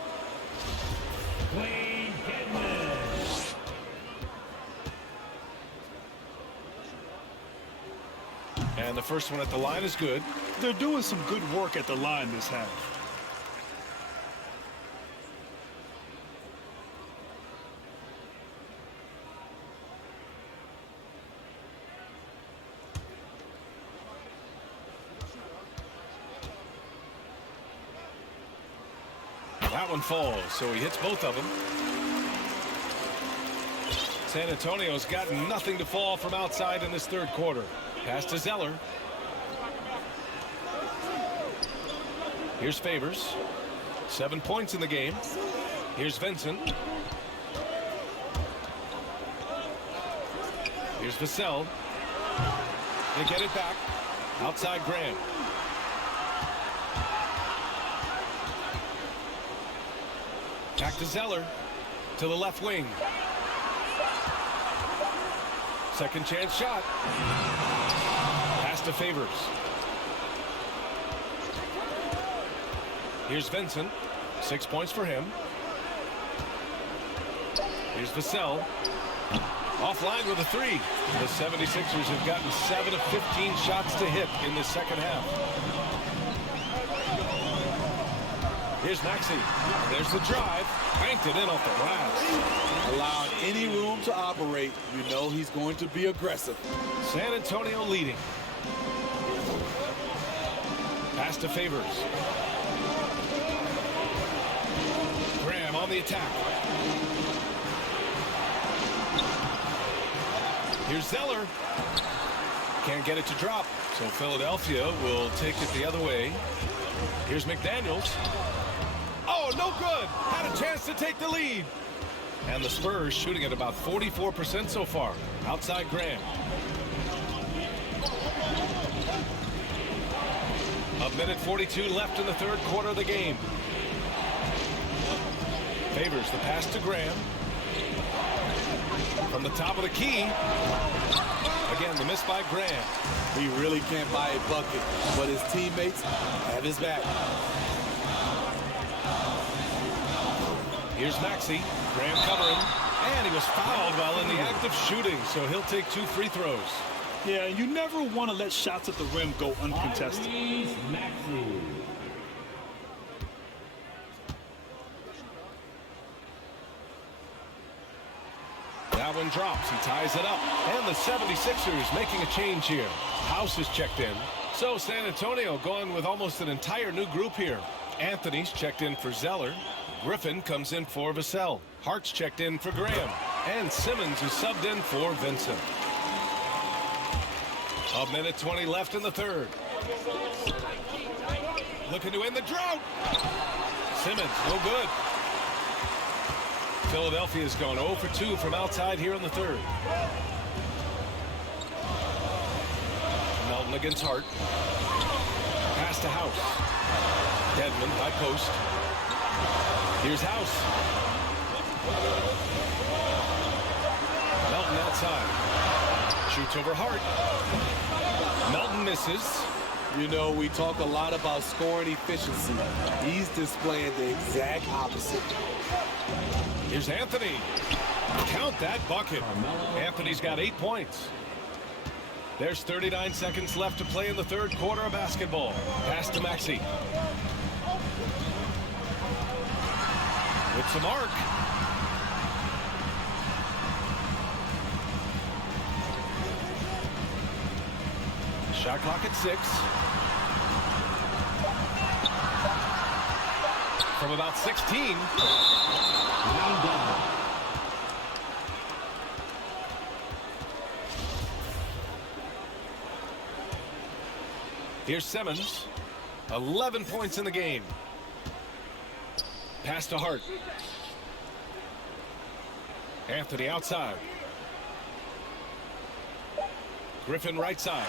And the first one at the line is good. They're doing some good work at the line this half. That one falls, so he hits both of them. San Antonio's got nothing to fall from outside in this third quarter. Pass to Zeller. Here's Favors. 7 points in the game. Here's Vincent. Here's Vassell. They get it back. Outside Graham. Back to Zeller. To the left wing. Second chance shot. Pass to Favors. Here's Vincent. 6 points for him. Here's Vassell. Offline with a three. The 76ers have gotten 7 of 15 shots to hit in the second half. Here's Maxey. There's the drive. Banked it in off the glass. Allowing any room to operate, you know he's going to be aggressive. San Antonio leading. Pass to Favors. Graham on the attack. Here's Zeller. Can't get it to drop, so Philadelphia will take it the other way. Here's McDaniels. Oh, no good. Had a chance to take the lead. And the Spurs shooting at about 44% so far. Outside Graham. A minute 42 left in the third quarter of the game. Favors the pass to Graham. From the top of the key. Again, the miss by Graham. He really can't buy a bucket, but his teammates have his back. Here's Maxey. Graham covering. And he was fouled while in the act of shooting, so he'll take 2 free throws. Yeah, you never want to let shots at the rim go uncontested. That one drops. He ties it up. And the 76ers making a change here. House is checked in. So San Antonio going with almost an entire new group here. Anthony's checked in for Zeller. Griffin comes in for Vassell. Hart's checked in for Graham. And Simmons is subbed in for Vincent. A minute 20 left in the third. Looking to end the drought. Simmons, no good. Philadelphia's gone 0 for 2 from outside here in the third. Melton against Hart. Pass to House. Dedmon by post. Here's House. Melton outside. Shoots over Hart. Melton misses. You know, we talk a lot about scoring efficiency. He's displaying the exact opposite. Here's Anthony. Count that bucket. Anthony's got 8 points. There's 39 seconds left to play in the third quarter of basketball. Pass to Maxey. With some arc. Shot clock at 6. From about 16. Here's Simmons. 11 points in the game. Pass to Hart. Anthony outside. Griffin right side.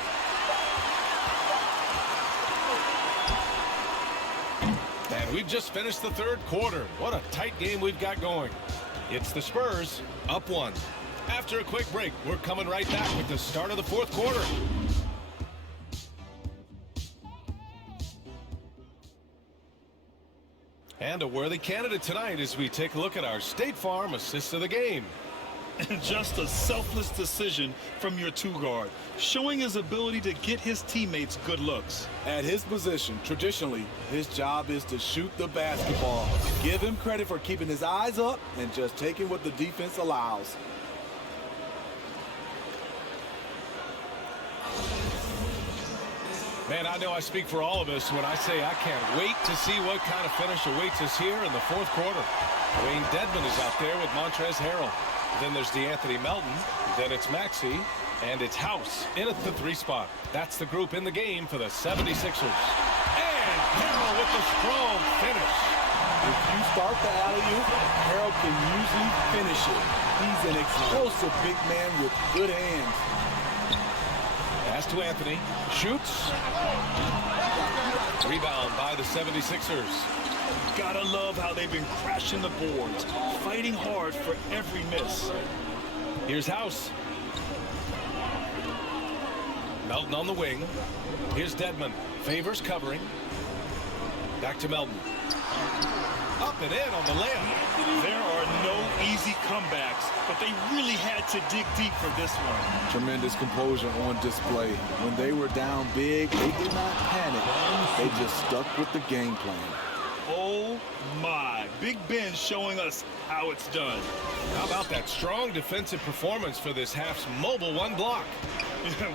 And we've just finished the third quarter. What a tight game we've got going. It's the Spurs up 1. After a quick break, we're coming right back with the start of the fourth quarter. And a worthy candidate tonight as we take a look at our State Farm assist of the game. And just a selfless decision from your two-guard, showing his ability to get his teammates good looks. At his position, traditionally, his job is to shoot the basketball. Give him credit for keeping his eyes up and just taking what the defense allows. Man, I know I speak for all of us when I say I can't wait to see what kind of finish awaits us here in the fourth quarter. Wayne Dedmon is out there with Montrezl Harrell. Then there's DeAnthony Melton. Then it's Maxey. And it's House in at the 3 spot. That's the group in the game for the 76ers. And Harrell with the strong finish. If you start the alley-oop, Harrell can usually finish it. He's an explosive big man with good hands. Pass to Anthony. Shoots. Rebound by the 76ers. Gotta love how they've been crashing the boards, fighting hard for every miss. Here's House. Melton on the wing. Here's Dedmon. Favors covering. Back to Melton. Up and in on the layup. There are no easy comebacks, but they really had to dig deep for this one. Tremendous composure on display. When they were down big, they did not panic. They just stuck with the game plan. Oh my, Big Ben showing us how it's done. How about that strong defensive performance for this half's mobile one block?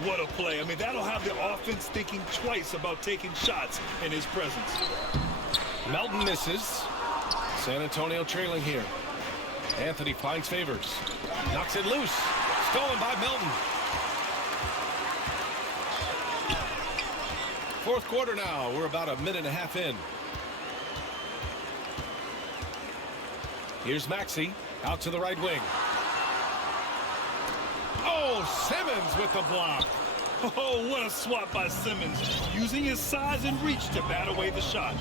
What a play. I mean, that'll have the offense thinking twice about taking shots in his presence. Melton misses. San Antonio trailing here. Anthony finds Favors. Knocks it loose. Stolen by Melton. Fourth quarter now. We're about a minute and a half in. Here's Maxey out to the right wing. Oh, Simmons with the block. Oh, what a swat by Simmons, using his size and reach to bat away the shot.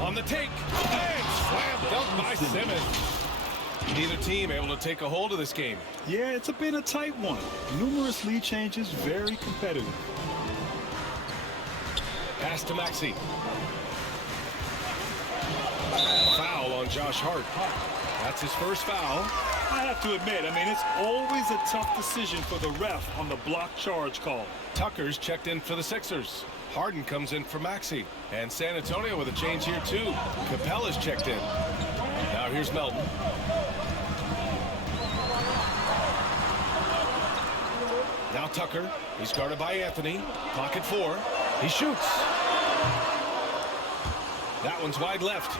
On the take, and slam dunk by Simmons. Neither team able to take a hold of this game. Yeah, it's been a tight one. Numerous lead changes, very competitive. Pass to Maxey. Foul on Josh Hart. That's his first foul. I have to admit, I mean, it's always a tough decision for the ref on the block charge call. Tucker's checked in for the Sixers. Harden comes in for Maxey. And San Antonio with a change here, too. Capella's checked in. Now here's Melton. Now Tucker. He's guarded by Anthony. Pocket 4. He shoots. That one's wide left.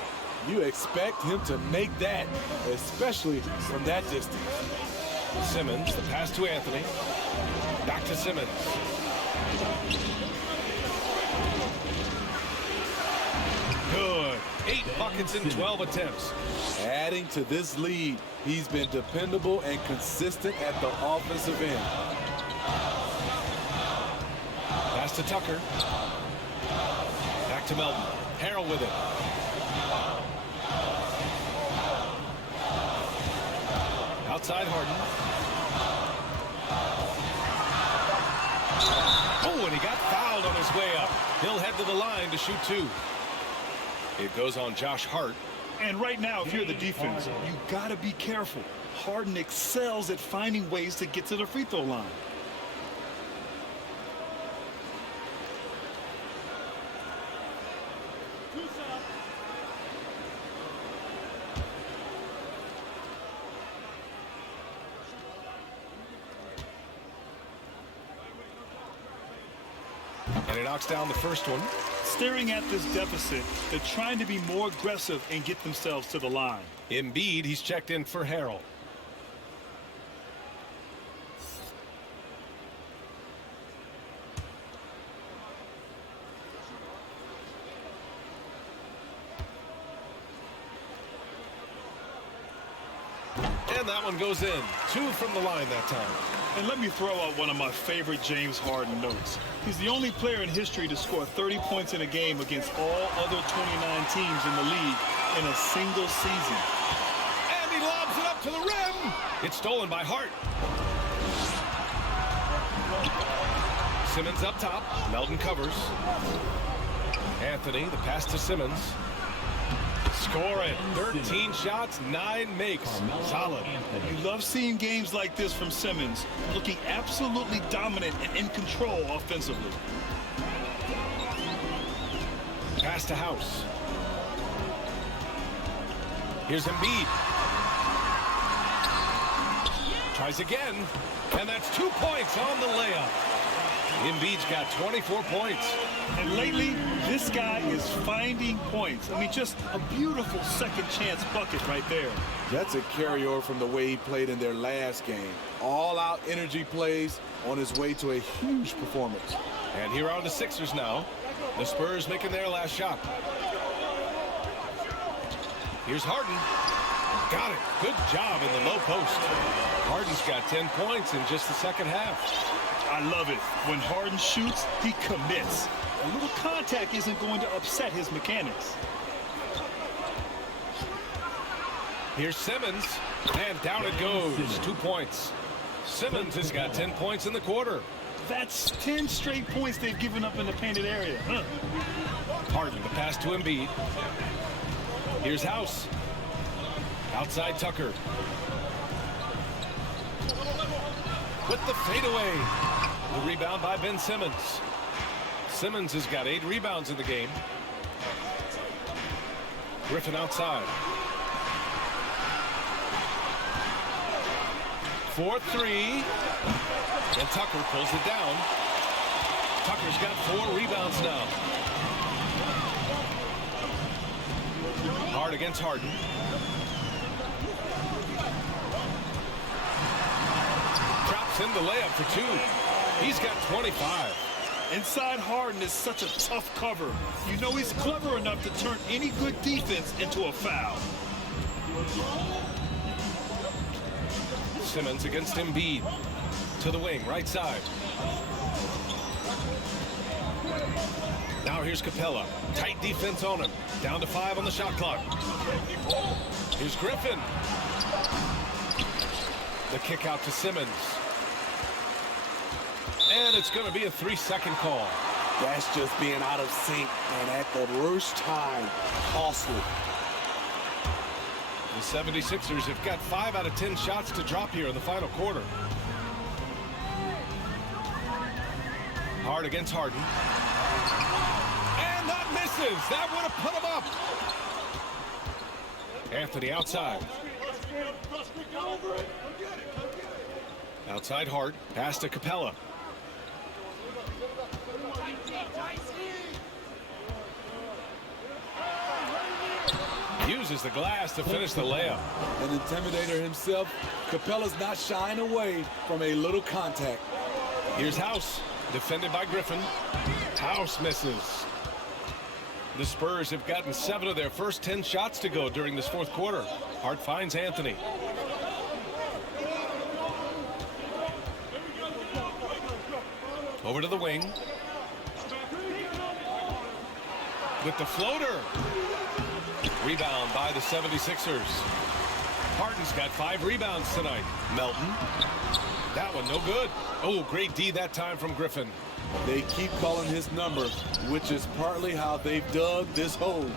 You expect him to make that, especially from that distance. Simmons, the pass to Anthony. Back to Simmons. Good. 8 buckets in 12 attempts. Adding to this lead, he's been dependable and consistent at the offensive end. Pass to Tucker. Back to Melton. Harrell with it. Outside Harden. Oh, and he got fouled on his way up. He'll head to the line to shoot 2. It goes on Josh Hart. And right now, if you're the defense, you got to be careful. Harden excels at finding ways to get to the free throw line. And he knocks down the first one. Staring at this deficit, they're trying to be more aggressive and get themselves to the line. Embiid, he's checked in for Harrell. And that one goes in. 2 from the line that time. And let me throw out one of my favorite James Harden notes. He's the only player in history to score 30 points in a game against all other 29 teams in the league in a single season. And he lobs it up to the rim. It's stolen by Hart. Simmons up top. Melton covers. Anthony, the pass to Simmons. Scoring. 13 shots, 9 makes. Solid. You love seeing games like this from Simmons, looking absolutely dominant and in control offensively. Pass to House. Here's Embiid. Tries again, and that's 2 points on the layup. Embiid's got 24 points. And lately, this guy is finding points. I mean, just a beautiful second chance bucket right there. That's a carryover from the way he played in their last game. All-out energy plays on his way to a huge performance. And here are the Sixers now. The Spurs making their last shot. Here's Harden. Got it. Good job in the low post. Harden's got 10 points in just the second half. I love it. When Harden shoots, he commits. A little contact isn't going to upset his mechanics. Here's Simmons, and down it goes. 2 points. Simmons has got 10 points in the quarter. That's 10 straight points they've given up in the painted area. Harden, the pass to Embiid. Here's House. Outside Tucker. With the fadeaway. The rebound by Ben Simmons. Simmons has got 8 rebounds in the game. Griffin outside. 4-3. And Tucker pulls it down. Tucker's got 4 rebounds now. Hard against Harden. Drops in the layup for 2. He's got 25. Inside Harden is such a tough cover. You know he's clever enough to turn any good defense into a foul. Simmons against Embiid. To the wing, right side. Now here's Capella. Tight defense on him. Down to 5 on the shot clock. Here's Griffin. The kick out to Simmons. And it's going to be a 3-second call. That's just being out of sync and at the worst time, costly. The 76ers have got 5 out of 10 shots to drop here in the final quarter. Hard against Harden. And that misses. That would have put him up. Anthony outside. Outside Hart. Pass to Capella. Uses the glass to finish the layup. An intimidator himself, Capella's not shying away from a little contact. Here's House. Defended by Griffin. House misses. The Spurs have gotten 7 of their first 10 shots to go during this fourth quarter. Hart finds Anthony. Over to the wing. With the floater. Rebound by the 76ers. Harden's got 5 rebounds tonight. Melton. That one no good. Oh, great D that time from Griffin. They keep calling his number, which is partly how they've dug this hole.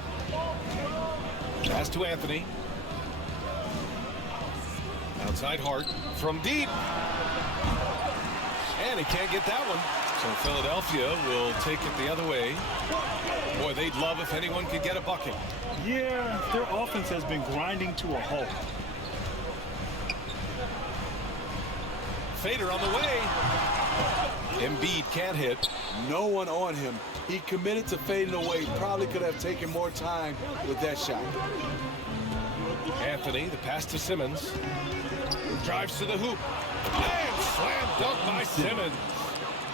Pass to Anthony. Outside Hart from deep. And he can't get that one. So Philadelphia will take it the other way. Boy, they'd love if anyone could get a bucket. Yeah, their offense has been grinding to a halt. Fader on the way. Embiid can't hit. No one on him. He committed to fading away. Probably could have taken more time with that shot. Anthony, the pass to Simmons. Drives to the hoop. And slam dunk by Simmons.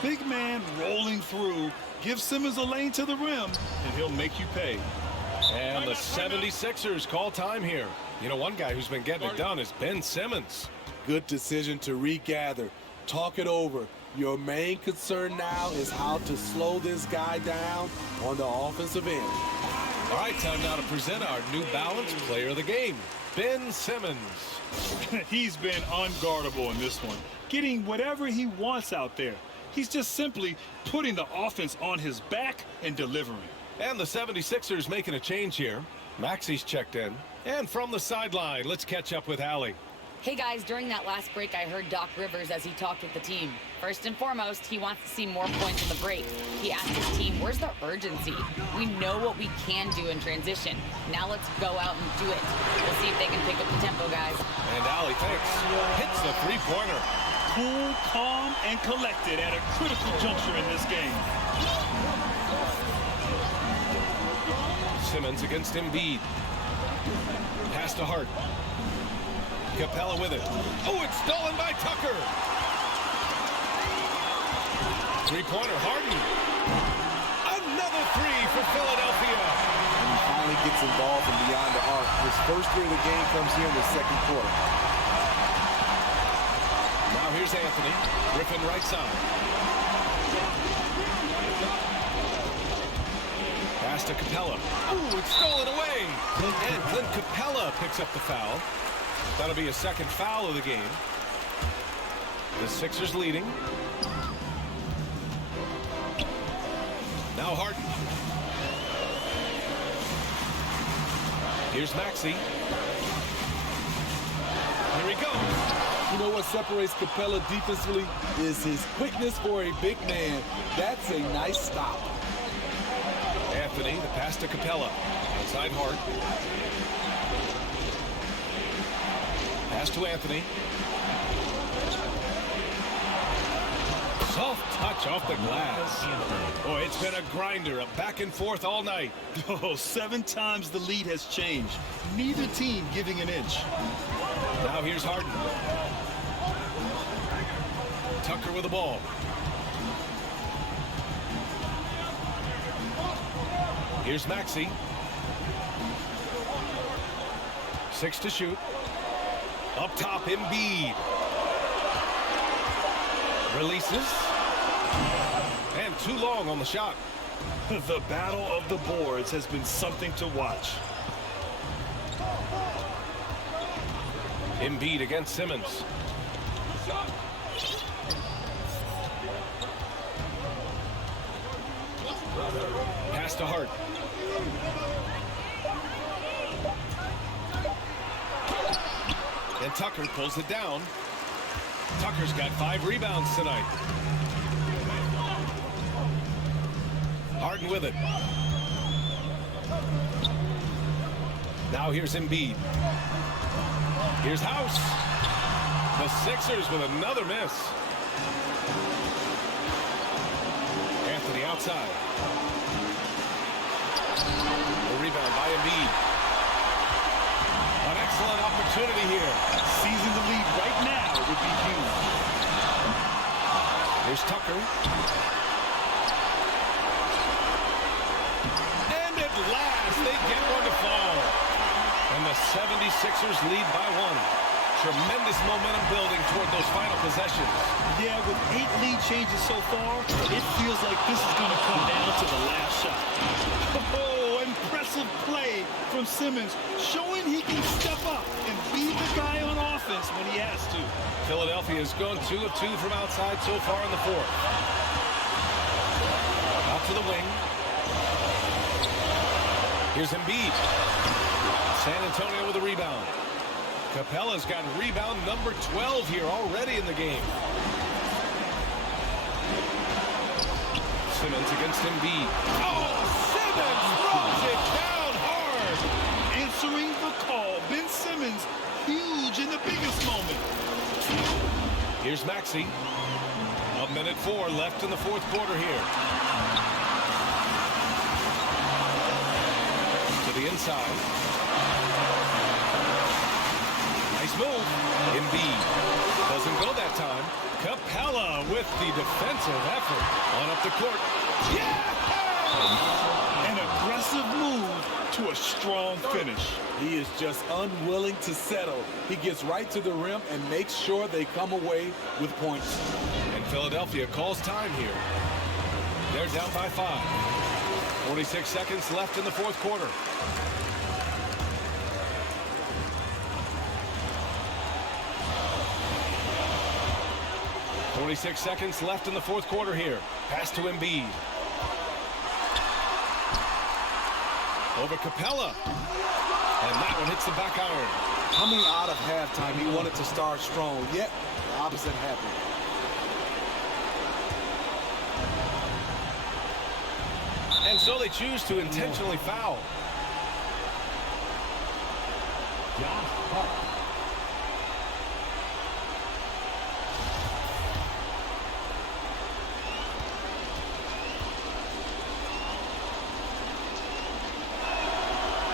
Big man rolling through. Give Simmons a lane to the rim, and he'll make you pay. And the 76ers call time here. You know, one guy who's been getting it done is Ben Simmons. Good decision to regather. Talk it over. Your main concern now is how to slow this guy down on the offensive end. All right, time now to present our New Balance Player of the Game, Ben Simmons. He's been unguardable in this one, getting whatever he wants out there. He's just simply putting the offense on his back and delivering. And the 76ers making a change here. Maxi's checked in. And from the sideline, let's catch up with Allie. Hey guys, during that last break, I heard Doc Rivers as he talked with the team. First and foremost, he wants to see more points in the break. He asked his team, where's the urgency? We know what we can do in transition. Now let's go out and do it. We'll see if they can pick up the tempo, guys. And Allie, thanks. Hits the three-pointer. Cool, calm, and collected at a critical juncture in this game. Simmons against Embiid. Pass to Hart. Capella with it. Oh, it's stolen by Tucker. Three-pointer, Harden. Another 3 for Philadelphia. And he finally gets involved from beyond the arc. His first 3 of the game comes here in the second quarter. Now here's Anthony. Griffin right side. Pass to Capella. Oh, it's stolen away. And Clint Capella picks up the foul. That'll be a second foul of the game. The Sixers leading. Now Harden. Here's Maxey. Here he goes. You know what separates Capella defensively is his quickness for a big man. That's a nice stop. Anthony, the pass to Capella. Outside Hart. Pass to Anthony. Soft touch off the glass. Boy, it's been a grinder, a back and forth all night. Oh, 7 times the lead has changed. Neither team giving an inch. Now here's Harden. Tucker with the ball. Here's Maxey. 6 to shoot. Up top, Embiid. Releases. And too long on the shot. The battle of the boards has been something to watch. Embiid against Simmons. Pass to Hart. And Tucker pulls it down. Tucker's got 5 rebounds tonight. Harden with it. Now here's Embiid. Here's House. The Sixers with another miss. Anthony outside. The rebound by Embiid. An excellent opportunity here. Seizing the lead right now would be huge. Here's Tucker. And at last, they get one to fall. And the 76ers lead by 1. Tremendous momentum building toward those final possessions. Yeah, with 8 lead changes so far, it feels like this is going to come down to the last shot. Oh, impressive play from Simmons, showing he can step up and be the guy on offense when he has to. Philadelphia has gone 2 of 2 from outside so far in the 4th. Out to the wing. Here's Embiid. San Antonio with a rebound. Capella's got rebound number 12 here already in the game. Simmons against Embiid. Oh, Simmons throws it down hard. Answering the call, Ben Simmons, huge in the biggest moment. Here's Maxey. 1:04 left in the 4th quarter here. To the inside. Nice move. Embiid doesn't go that time. Capella with the defensive effort on up the court. Yeah! An aggressive move to a strong finish. He is just unwilling to settle. He gets right to the rim and makes sure they come away with points. And Philadelphia calls time here. They're down by 5. 46 seconds left in the 4th quarter. .46 seconds left in the 4th quarter here. Pass to Embiid. Over Capella. And that one hits the back iron. Coming out of halftime, he wanted to start strong, yet the opposite happened. And so they choose to intentionally foul.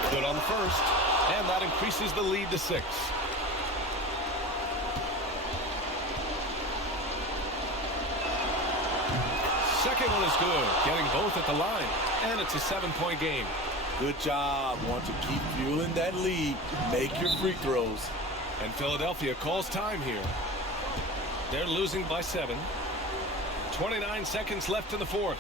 Good on the first, and that increases the lead to 6. Second one is good, getting both at the line, and it's a 7-point game. Good job. Want to keep fueling that lead. Make your free throws. And Philadelphia calls time here. They're losing by 7. 29 seconds left in the 4th.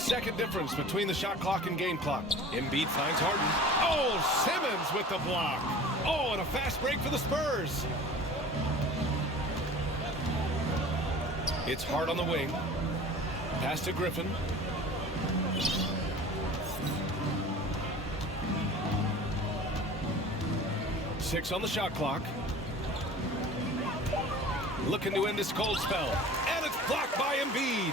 8-second difference between the shot clock and game clock. Embiid finds Harden. Oh, Simmons with the block. Oh, and a fast break for the Spurs. It's Hart on the wing. Pass to Griffin. Six on the shot clock. Looking to end this cold spell. And it's blocked by Embiid.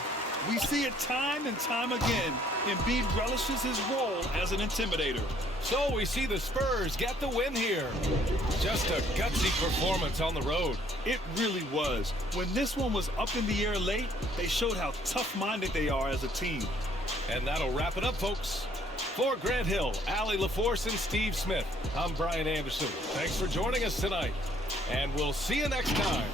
We see it time and time again. Embiid relishes his role as an intimidator. So we see the Spurs get the win here. Just a gutsy performance on the road. It really was. When this one was up in the air late, they showed how tough-minded they are as a team. And that'll wrap it up, folks. For Grant Hill, Allie LaForce, and Steve Smith, I'm Brian Anderson. Thanks for joining us tonight, and we'll see you next time.